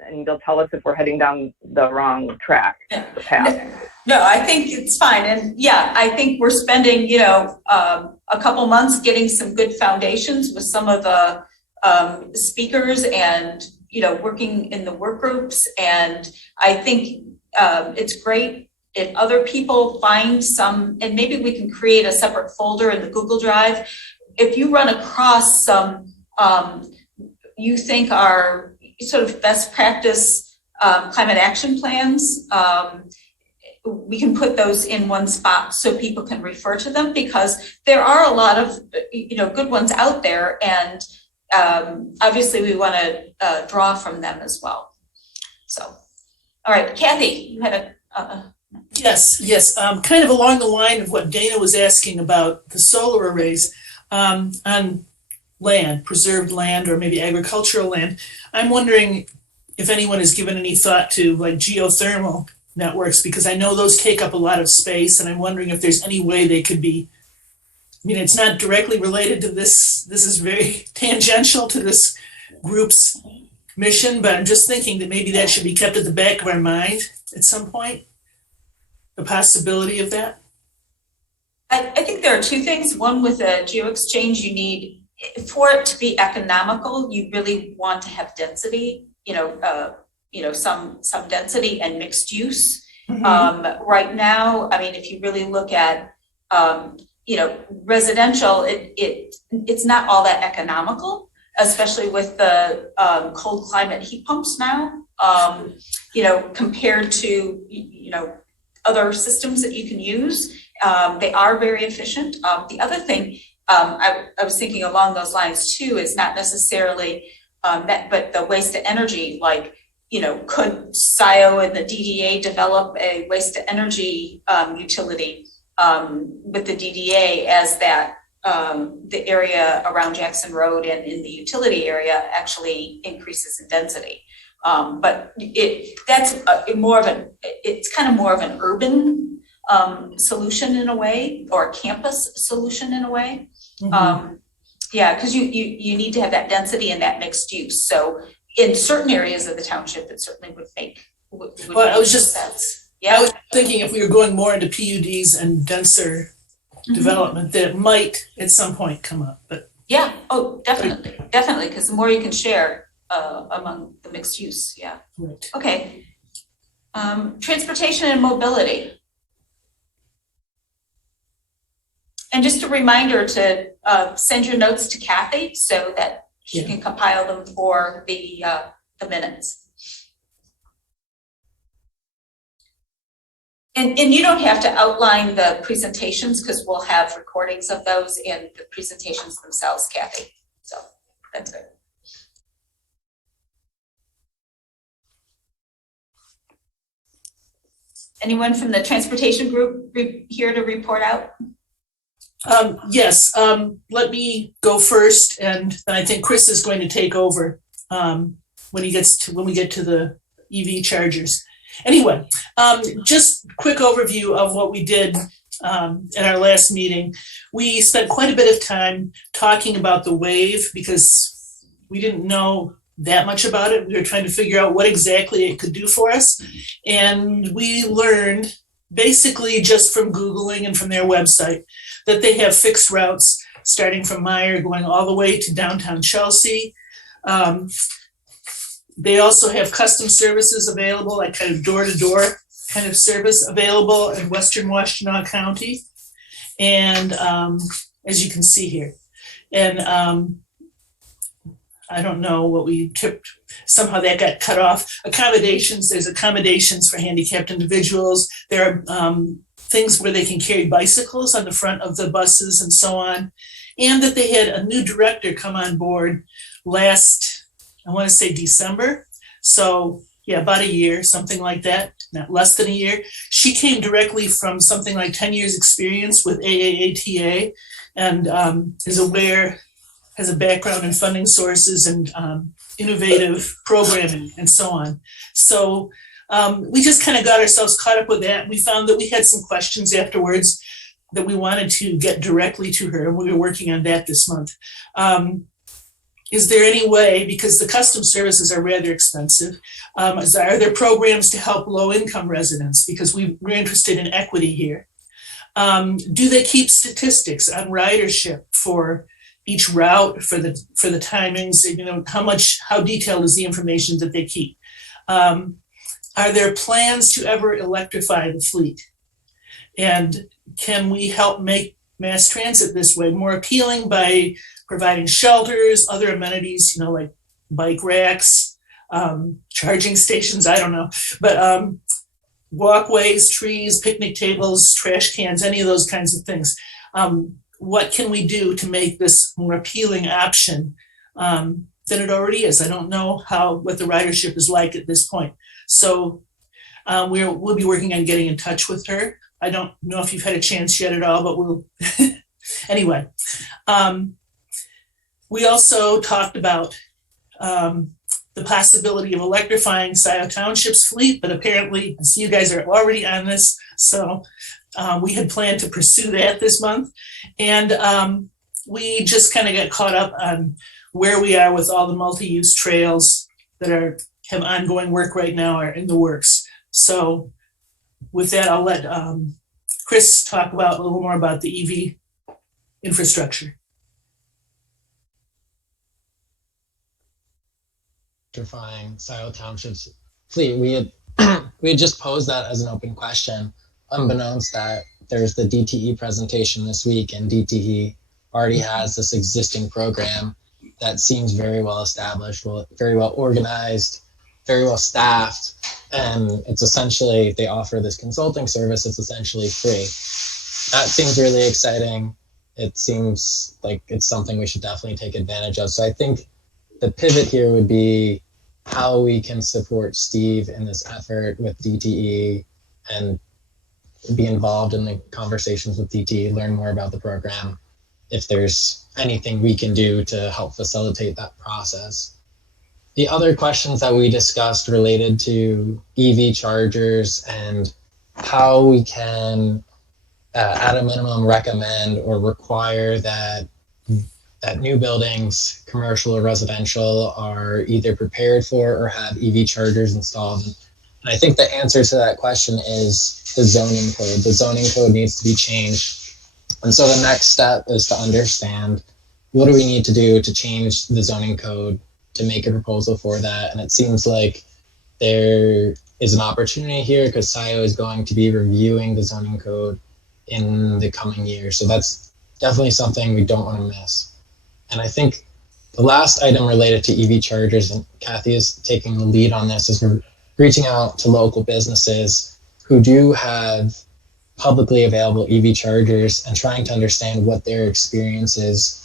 And they'll tell us if we're heading down the wrong track, the path. No, I think it's fine. And yeah, I think we're spending, a couple months getting some good foundations with some of the speakers and, working in the work groups. And I think it's great if other people find some, and maybe we can create a separate folder in the Google Drive. If you run across some, you think are sort of best practice climate action plans, we can put those in one spot so people can refer to them, because there are a lot of good ones out there, and obviously we want to draw from them as well. So, all right, Kathy, you had a Yes. Kind of along the line of what Dana was asking about the solar arrays on land, preserved land, or maybe agricultural land. I'm wondering if anyone has given any thought to like geothermal networks, because I know those take up a lot of space, and I'm wondering if there's any way they could be, it's not directly related to this is very tangential to this group's mission, but I'm just thinking that maybe that should be kept at the back of our mind at some point, the possibility of that. I think there are two things. One, with a geo-exchange, you need, for it to be economical, you really want to have density, some density and mixed use. Mm-hmm. Right now, if you really look at, residential, it's not all that economical, especially with the cold climate heat pumps now, compared to, other systems that you can use. They are very efficient. The other thing, I was thinking along those lines too, is not necessarily but the waste to energy, could Scio and the DDA develop a waste to energy utility with the DDA as that the area around Jackson Road and in the utility area actually increases in density. But it's kind of more of an urban solution in a way, or a campus solution in a way. Mm-hmm. Because you need to have that density and that mixed use. So in certain areas of the township, it certainly would make sense. Yeah, I was thinking if we were going more into PUDs and denser development, that might at some point come up. But yeah, definitely, because the more you can share among the mixed use. Yeah. Right. Okay. Transportation and mobility. And just a reminder to send your notes to Kathy so that she can compile them for the minutes. And you don't have to outline the presentations, because we'll have recordings of those and the presentations themselves, Kathy. So that's good. Anyone from the transportation group here to report out? Yes, let me go first, and then I think Chris is going to take over when we get to the EV chargers. Anyway, just quick overview of what we did at our last meeting. We spent quite a bit of time talking about the wave, because we didn't know that much about it. We were trying to figure out what exactly it could do for us, and we learned basically just from Googling and from their website that they have fixed routes starting from Meyer going all the way to downtown Chelsea. They also have custom services available, like kind of door-to-door kind of service available in Western Washtenaw County. And as you can see here. And I don't know what we tipped, somehow that got cut off. Accommodations, there's accommodations for handicapped individuals. There are things where they can carry bicycles on the front of the buses and so on. And that they had a new director come on board last, I want to say December. So yeah, about a year, something like that, not less than a year. She came directly from something like 10 years experience with AAATA and is aware, has a background in funding sources and innovative programming and so on. So we just kind of got ourselves caught up with that. We found that we had some questions afterwards that we wanted to get directly to her, and we were working on that this month. Is there any way, because the custom services are rather expensive, are there programs to help low-income residents? Because we're interested in equity here. Do they keep statistics on ridership for each route, for the timings? You know, how detailed is the information that they keep? Are there plans to ever electrify the fleet? And can we help make mass transit this way more appealing by providing shelters, other amenities, you know, like bike racks, charging stations, I don't know, but walkways, trees, picnic tables, trash cans, any of those kinds of things. What can we do to make this more appealing option than it already is? I don't know what the ridership is like at this point. So we'll be working on getting in touch with her. I don't know if you've had a chance yet at all, but we'll, anyway. We also talked about the possibility of electrifying Scio Township's fleet, but apparently, I see you guys are already on this, so we had planned to pursue that this month. And we just kind of got caught up on where we are with all the multi-use trails that have ongoing work right now, are in the works. So with that, I'll let Chris talk about a little more about the EV infrastructure. Electrifying Scio Township's fleet. We had just posed that as an open question, unbeknownst that there's the DTE presentation this week, and DTE already has this existing program that seems very well established, very well organized, very well staffed, and it's essentially, they offer this consulting service. It's essentially free. That seems really exciting. It seems like it's something we should definitely take advantage of. So I think the pivot here would be how we can support Steve in this effort with DTE and be involved in the conversations with DTE, learn more about the program, if there's anything we can do to help facilitate that process. The other questions that we discussed related to EV chargers and how we can, at a minimum, recommend or require that new buildings, commercial or residential, are either prepared for or have EV chargers installed. And I think the answer to that question is the zoning code. The zoning code needs to be changed. And so the next step is to understand, what do we need to do to change the zoning code to make a proposal for that? And it seems like there is an opportunity here because Scio is going to be reviewing the zoning code in the coming year. So that's definitely something we don't want to miss. And I think the last item related to EV chargers, and Kathy is taking the lead on this, is we're reaching out to local businesses who do have publicly available EV chargers and trying to understand what their experience is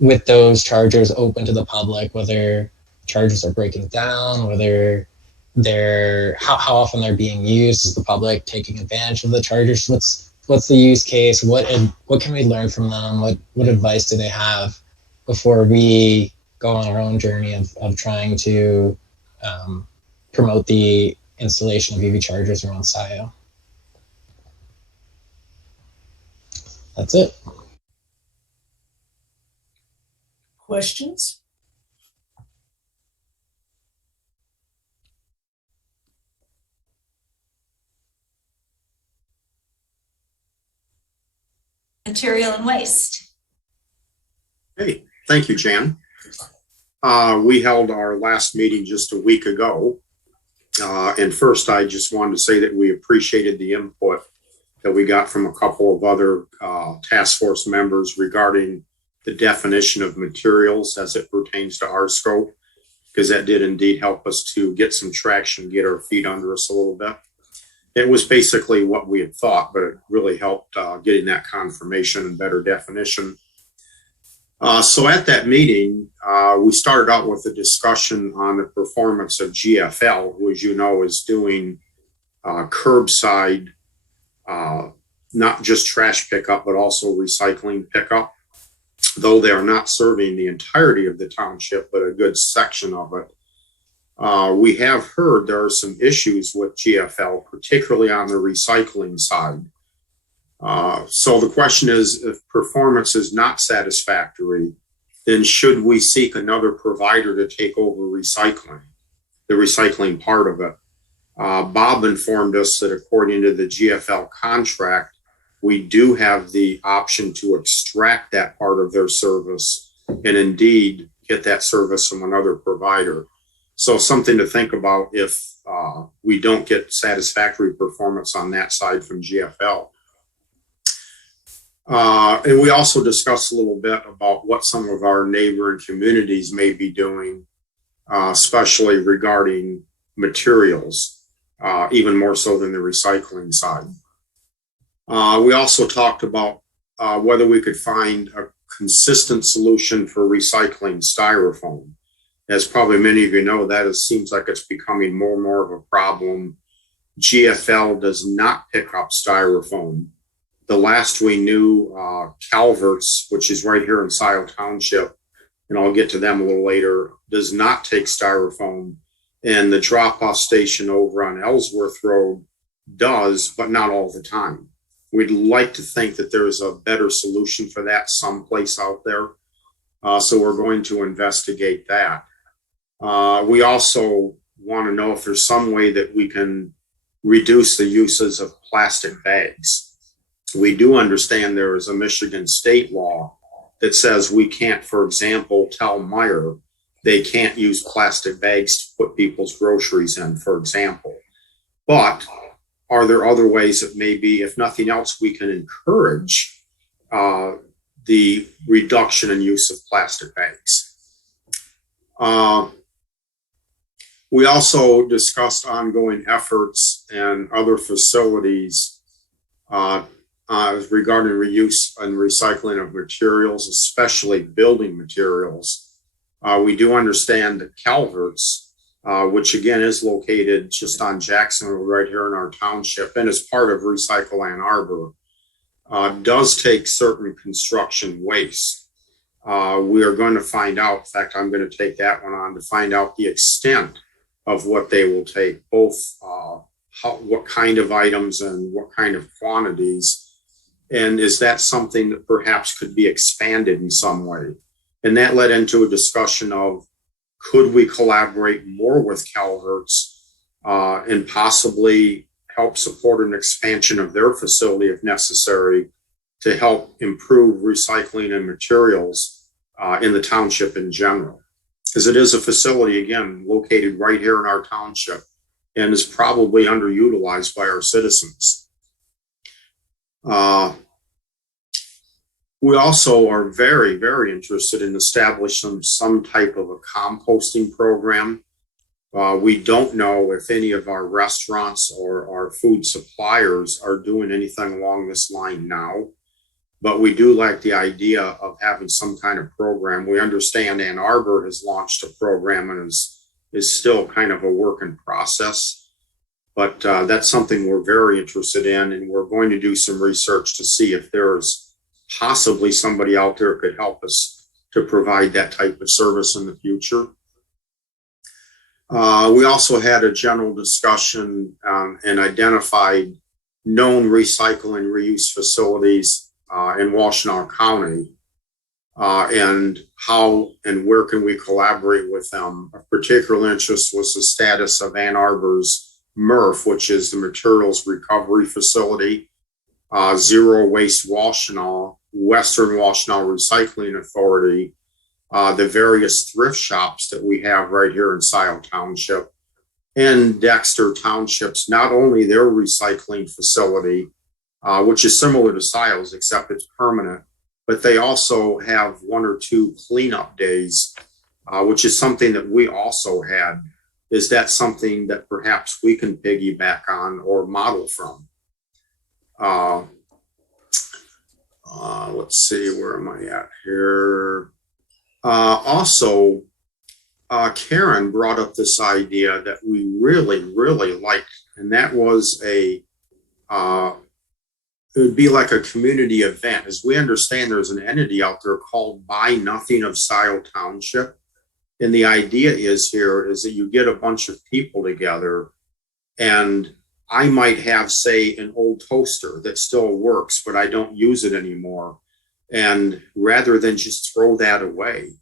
with those chargers open to the public, whether chargers are breaking down, whether how often they're being used, is the public taking advantage of the chargers, what's the use case, what can we learn from them, what advice do they have before we go on our own journey of trying to promote the installation of EV chargers around Scio. That's it. Questions? Material and waste. Hey, thank you, Jan. We held our last meeting just a week ago. And first, I just wanted to say that we appreciated the input that we got from a couple of other task force members regarding the definition of materials as it pertains to our scope, because that did indeed help us to get some traction, get our feet under us a little bit. It was basically what we had thought, but it really helped getting that confirmation and better definition. So at that meeting, we started out with a discussion on the performance of GFL, who, as you know, is doing curbside, not just trash pickup, but also recycling pickup, though they are not serving the entirety of the township, but a good section of it. We have heard there are some issues with GFL, particularly on the recycling side. So the question is, if performance is not satisfactory, then should we seek another provider to take over recycling, the recycling part of it? Bob informed us that according to the GFL contract, we do have the option to extract that part of their service and indeed get that service from another provider. So something to think about if we don't get satisfactory performance on that side from GFL. And we also discussed a little bit about what some of our neighboring communities may be doing, especially regarding materials, even more so than the recycling side. We also talked about whether we could find a consistent solution for recycling styrofoam. As probably many of you know, that seems like it's becoming more and more of a problem. GFL does not pick up styrofoam. The last we knew, Culbertson, which is right here in Scio Township, and I'll get to them a little later, does not take styrofoam. And the drop-off station over on Ellsworth Road does, but not all the time. We'd like to think that there's a better solution for that someplace out there. So we're going to investigate that. We also want to know if there's some way that we can reduce the uses of plastic bags. We do understand there is a Michigan state law that says we can't, for example, tell Meijer they can't use plastic bags to put people's groceries in, for example. But are there other ways that maybe, if nothing else, we can encourage the reduction in use of plastic bags? We also discussed ongoing efforts and other facilities regarding reuse and recycling of materials, especially building materials. We do understand that Culbertson, which again is located just on Jackson Road right here in our township and is part of Recycle Ann Arbor, does take certain construction waste. We are going to find out, in fact, I'm going to take that one on to find out the extent of what they will take, both what kind of items and what kind of quantities. And is that something that perhaps could be expanded in some way? And that led into a discussion of, could we collaborate more with Culbertson and possibly help support an expansion of their facility if necessary to help improve recycling and materials in the township in general? Because it is a facility, again, located right here in our township and is probably underutilized by our citizens. We also are very, very interested in establishing some type of a composting program. We don't know if any of our restaurants or our food suppliers are doing anything along this line now, but we do like the idea of having some kind of program. We understand Ann Arbor has launched a program and is still kind of a work in process, but that's something we're very interested in, and we're going to do some research to see if there's possibly somebody out there could help us to provide that type of service in the future. We also had a general discussion and identified known recycle and reuse facilities in Washtenaw County and how and where can we collaborate with them. Of particular interest was the status of Ann Arbor's MRF, which is the Materials Recovery Facility, Zero Waste Washtenaw, Western Washtenaw Recycling Authority, the various thrift shops that we have right here in Scio Township and Dexter Townships, not only their recycling facility, which is similar to Scio's, except it's permanent, but they also have 1 or 2 cleanup days, which is something that we also had. Is that something that perhaps we can piggyback on or model from? Let's see, where am I at here? Also, Karen brought up this idea that we really, really liked, and that was it would be like a community event. As we understand, there's an entity out there called Buy Nothing of Scio Township. And the idea is that you get a bunch of people together, and I might have, say, an old toaster that still works, but I don't use it anymore. And rather than just throw that away,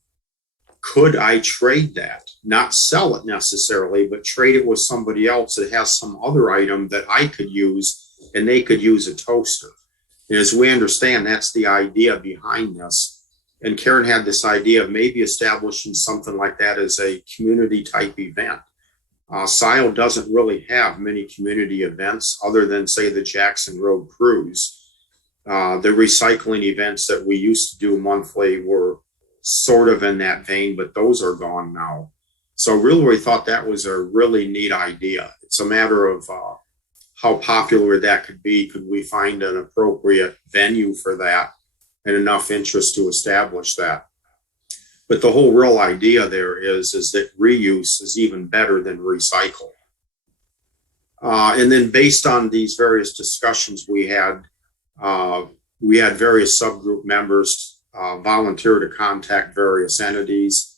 could I trade that? Not sell it necessarily, but trade it with somebody else that has some other item that I could use and they could use a toaster. And as we understand, that's the idea behind this. And Karen had this idea of maybe establishing something like that as a community type event. Scio doesn't really have many community events other than, say, the Jackson Road Cruise. The recycling events that we used to do monthly were sort of in that vein, but those are gone now. So really, we thought that was a really neat idea. It's a matter of how popular that could be. Could we find an appropriate venue for that and enough interest to establish that? But the whole real idea there is that reuse is even better than recycle. And then based on these various discussions we had various subgroup members volunteer to contact various entities,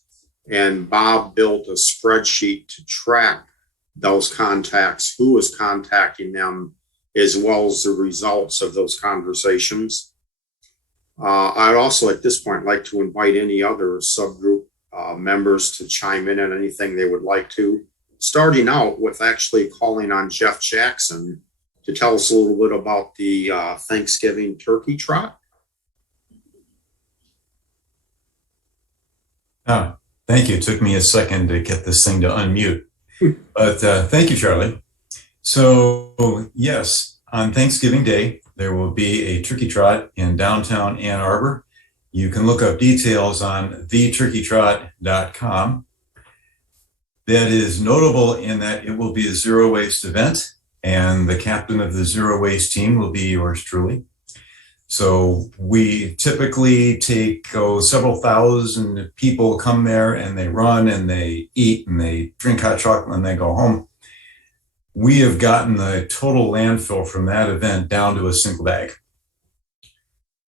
and Bob built a spreadsheet to track those contacts, who was contacting them, as well as the results of those conversations. I'd also at this point like to invite any other subgroup members to chime in on anything they would like to, starting out with actually calling on Jeff Jackson to tell us a little bit about the Thanksgiving turkey trot. Oh, thank you. It took me a second to get this thing to unmute. But thank you, Charlie. So yes, on Thanksgiving Day, there will be a turkey trot in downtown Ann Arbor. You can look up details on theturkeytrot.com. That is notable in that it will be a zero waste event, and the captain of the zero waste team will be yours truly. So we typically take several thousand people come there, and they run and they eat and they drink hot chocolate and they go home. We have gotten the total landfill from that event down to a single bag.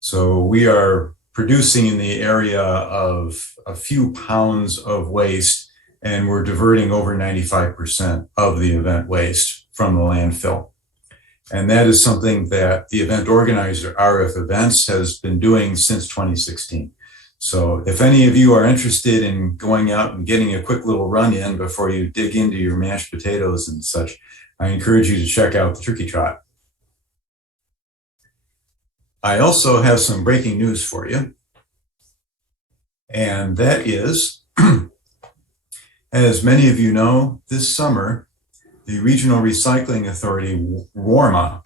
So we are producing in the area of a few pounds of waste, and we're diverting over 95% of the event waste from the landfill. And that is something that the event organizer, RF Events, has been doing since 2016. So if any of you are interested in going out and getting a quick little run in before you dig into your mashed potatoes and such, I encourage you to check out the Turkey Trot. I also have some breaking news for you. And that is, as many of you know, this summer, the Regional Recycling Authority, WRMA,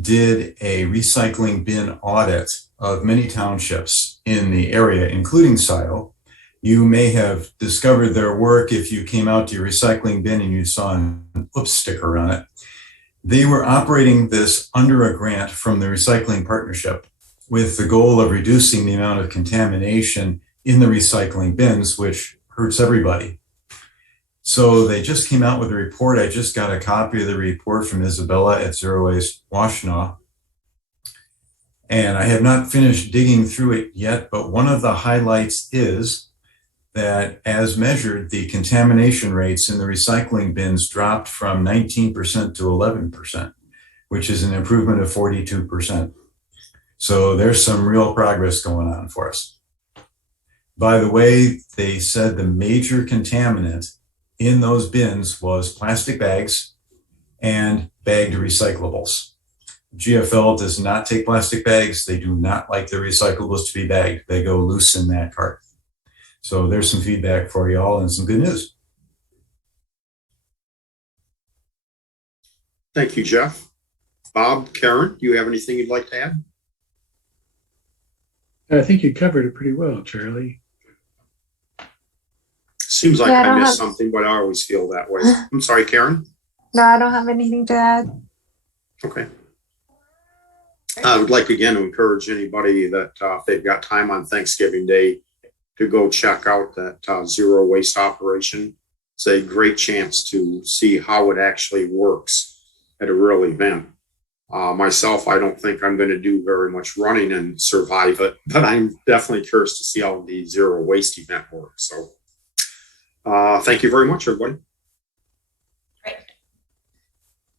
did a recycling bin audit of many townships in the area, including Scio. You may have discovered their work if you came out to your recycling bin and you saw an oops sticker on it. They were operating this under a grant from the Recycling Partnership with the goal of reducing the amount of contamination in the recycling bins, which hurts everybody. So they just came out with a report. I just got a copy of the report from Isabella at Zero Waste Washtenaw. And I have not finished digging through it yet, but one of the highlights is that as measured, the contamination rates in the recycling bins dropped from 19% to 11%, which is an improvement of 42%. So there's some real progress going on for us. By the way, they said the major contaminant in those bins was plastic bags and bagged recyclables. GFL does not take plastic bags. They do not like the recyclables to be bagged. They go loose in that cart. So there's some feedback for you all and some good news. Thank you, Jeff. Bob, Karen, do you have anything you'd like to add? I think you covered it pretty well, Charlie. Seems like Yeah, I I don't missed have- something, but I always feel that way. I'm sorry, Karen. No, I don't have anything to add. Okay. I would like again to encourage anybody that if they've got time on Thanksgiving Day to go check out that zero waste operation. It's a great chance to see how it actually works at a real event. Myself, I don't think I'm going to do very much running and survive it, but I'm definitely curious to see how the zero waste event works. So thank you very much, everybody. Great.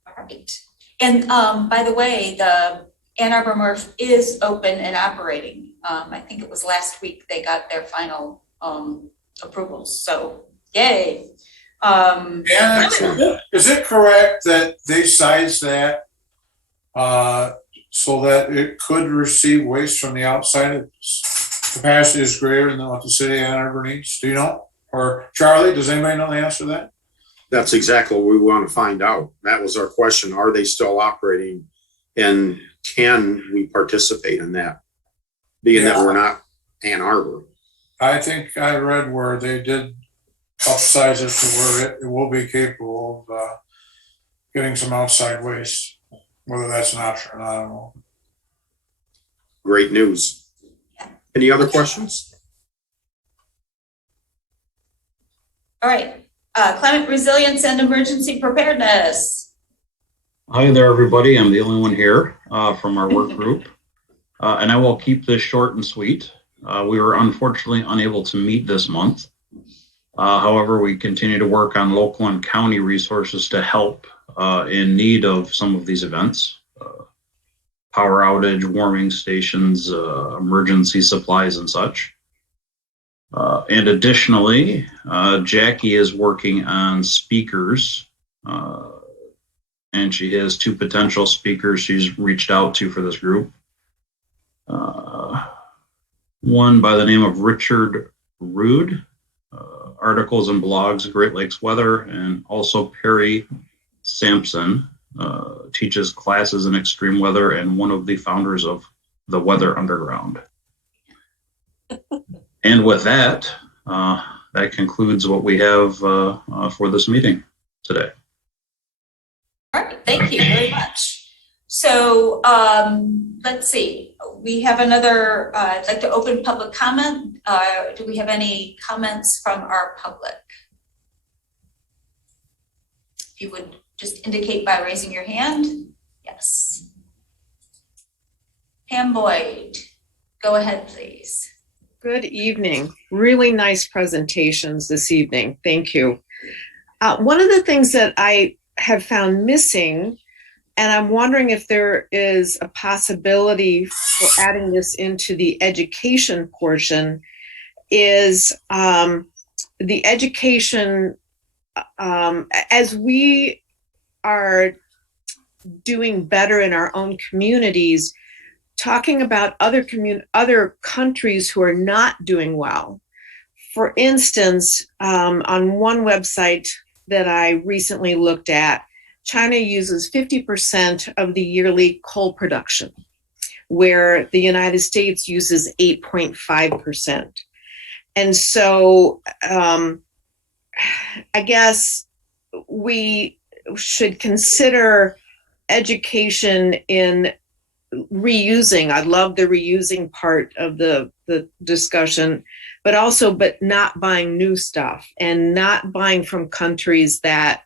All right. And by the way, the Ann Arbor MRF is open and operating. I think it was last week they got their final approvals. So yay. And is it correct that they sized that so that it could receive waste from the outside? Its capacity is greater than what the city of Ann Arbor needs. Do you know? Or Charlie, does anybody know the answer to that? That's exactly what we want to find out. That was our question. Are they still operating? And can we participate in that? Being that we're not Ann Arbor. I think I read where they did upsize it to where it will be capable of getting some outside waste. Whether that's an option or not, I don't know. Great news. Any other questions? All right. Climate resilience and emergency preparedness. Hi there, everybody. I'm the only one here from our work group, and I will keep this short and sweet. We were unfortunately unable to meet this month. However, we continue to work on local and county resources to help in need of some of these events. Power outage, warming stations, emergency supplies and such. And additionally, Jackie is working on speakers, and she has 2 potential speakers she's reached out to for this group. One by the name of Richard Rude, articles and blogs, Great Lakes Weather, and also Perry Sampson, teaches classes in extreme weather and one of the founders of the Weather Underground. And with that, that concludes what we have for this meeting today. All right, thank you very much. So let's see, we have another, I'd like to open public comment. Do we have any comments from our public? If you would just indicate by raising your hand. Yes. Pam Boyd, go ahead, please. Good evening. Really nice presentations this evening. Thank you. One of the things that I have found missing, and I'm wondering if there is a possibility for adding this into the education portion, is the education, as we are doing better in our own communities, talking about other countries who are not doing well. For instance, on one website that I recently looked at, China uses 50% of the yearly coal production, where the United States uses 8.5%. And so I guess we should consider education in reusing. I love the reusing part of the discussion, but not buying new stuff and not buying from countries that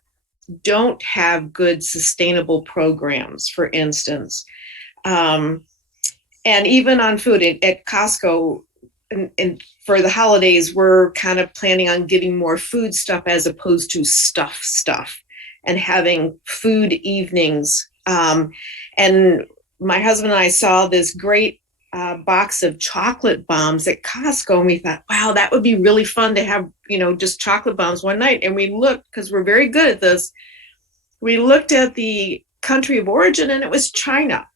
don't have good sustainable programs, for instance. And even on food at Costco, and for the holidays, we're kind of planning on getting more food stuff as opposed to stuff and having food evenings. And my husband and I saw this great box of chocolate bombs at Costco, and we thought, wow, that would be really fun to have, just chocolate bombs one night. And we looked, because we're very good at this, we looked at the country of origin and it was China.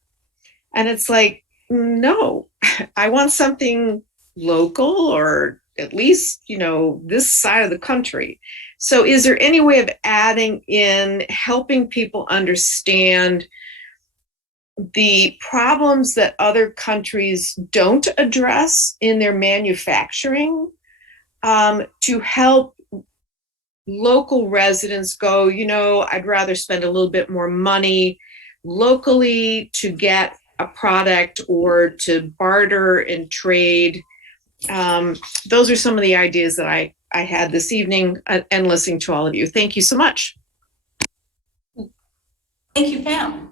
And it's like, no, I want something local or at least, this side of the country. So is there any way of adding in, helping people understand the problems that other countries don't address in their manufacturing, to help local residents go, I'd rather spend a little bit more money locally to get a product or to barter and trade? Those are some of the ideas that I had this evening and listening to all of you. Thank you so much. Thank you, Pam.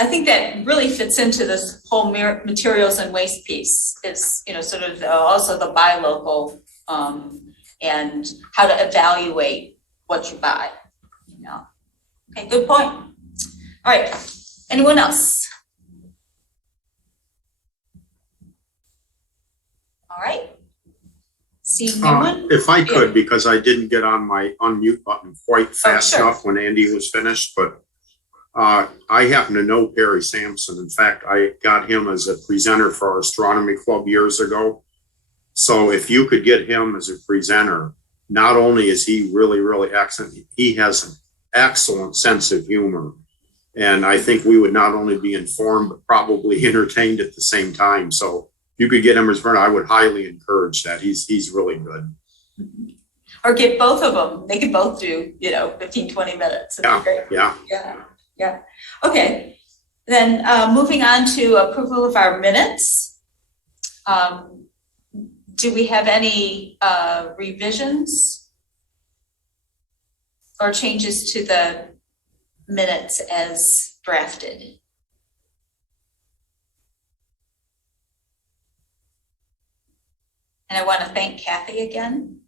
I think that really fits into this whole materials and waste piece is, sort of also the buy local and how to evaluate what you buy. Okay, good point. All right, anyone else? All right. Seeing no one? If I could, because I didn't get on my unmute button quite fast sure. enough when Andy was finished, but I happen to know Perry Sampson. In fact, I got him as a presenter for our astronomy club years ago. So if you could get him as a presenter, not only is he really, really excellent, he has an excellent sense of humor. And I think we would not only be informed, but probably entertained at the same time. So if you could get him as a presenter, I would highly encourage that. He's really good. Or get both of them. They could both do, 15, 20 minutes. It'd be great. Yeah. Okay. Then moving on to approval of our minutes. Do we have any revisions or changes to the minutes as drafted? And I want to thank Kathy again.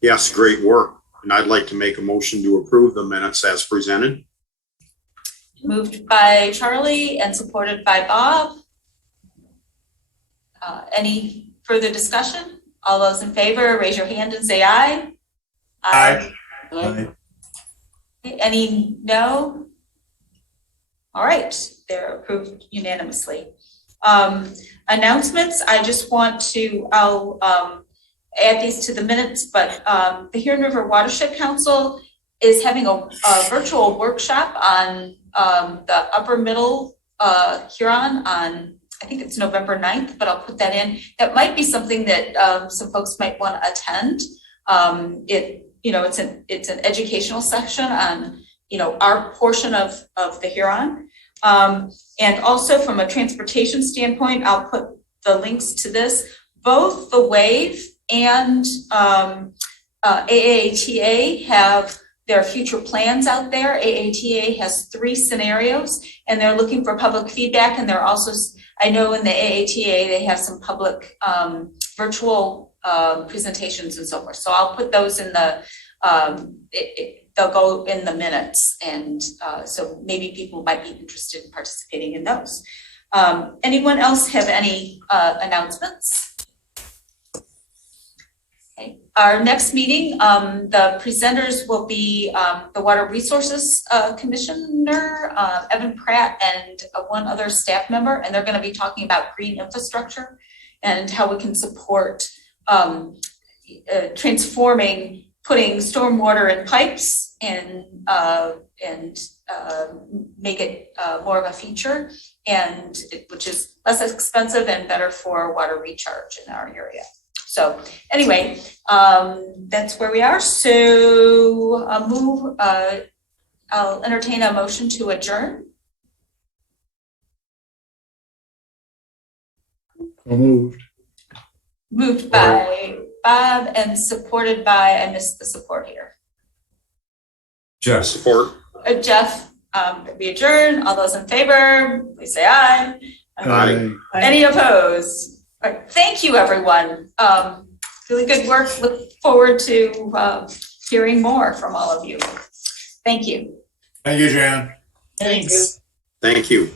Yes, great work. And I'd like to make a motion to approve the minutes as presented. Moved by Charlie and supported by Bob. Any further discussion? All those in favor, raise your hand and say aye. Aye. Aye. Any no? All right, they're approved unanimously. Announcements, I just want to, I'll add these to the minutes, but the Huron River Watershed Council is having a virtual workshop on the upper middle Huron on, I think it's November 9th, but I'll put that in. That might be something that some folks might want to attend. It's an educational section on, our portion of the Huron. And also from a transportation standpoint, I'll put the links to this. Both the WAVE and AATA have their future plans out there. AATA has 3 scenarios, and they're looking for public feedback. And they're also, I know in the AATA, they have some public virtual presentations and so forth. So I'll put those in the, they'll go in the minutes. And so maybe people might be interested in participating in those. Anyone else have any announcements? Okay. Our next meeting, the presenters will be the Water Resources Commissioner, Evan Pratt, and one other staff member, and they're going to be talking about green infrastructure and how we can support transforming, putting stormwater in pipes and make it more of a feature, and which is less expensive and better for water recharge in our area. So anyway, that's where we are. So I'll entertain a motion to adjourn. Moved. Moved by Bob and supported by, I missed the support here. Jeff. Support. Jeff, we adjourn. All those in favor, please say aye. Aye. Any opposed? All right, thank you, everyone. Really good work. Look forward to hearing more from all of you. Thank you. Thank you, Jan. Thanks. Thank you.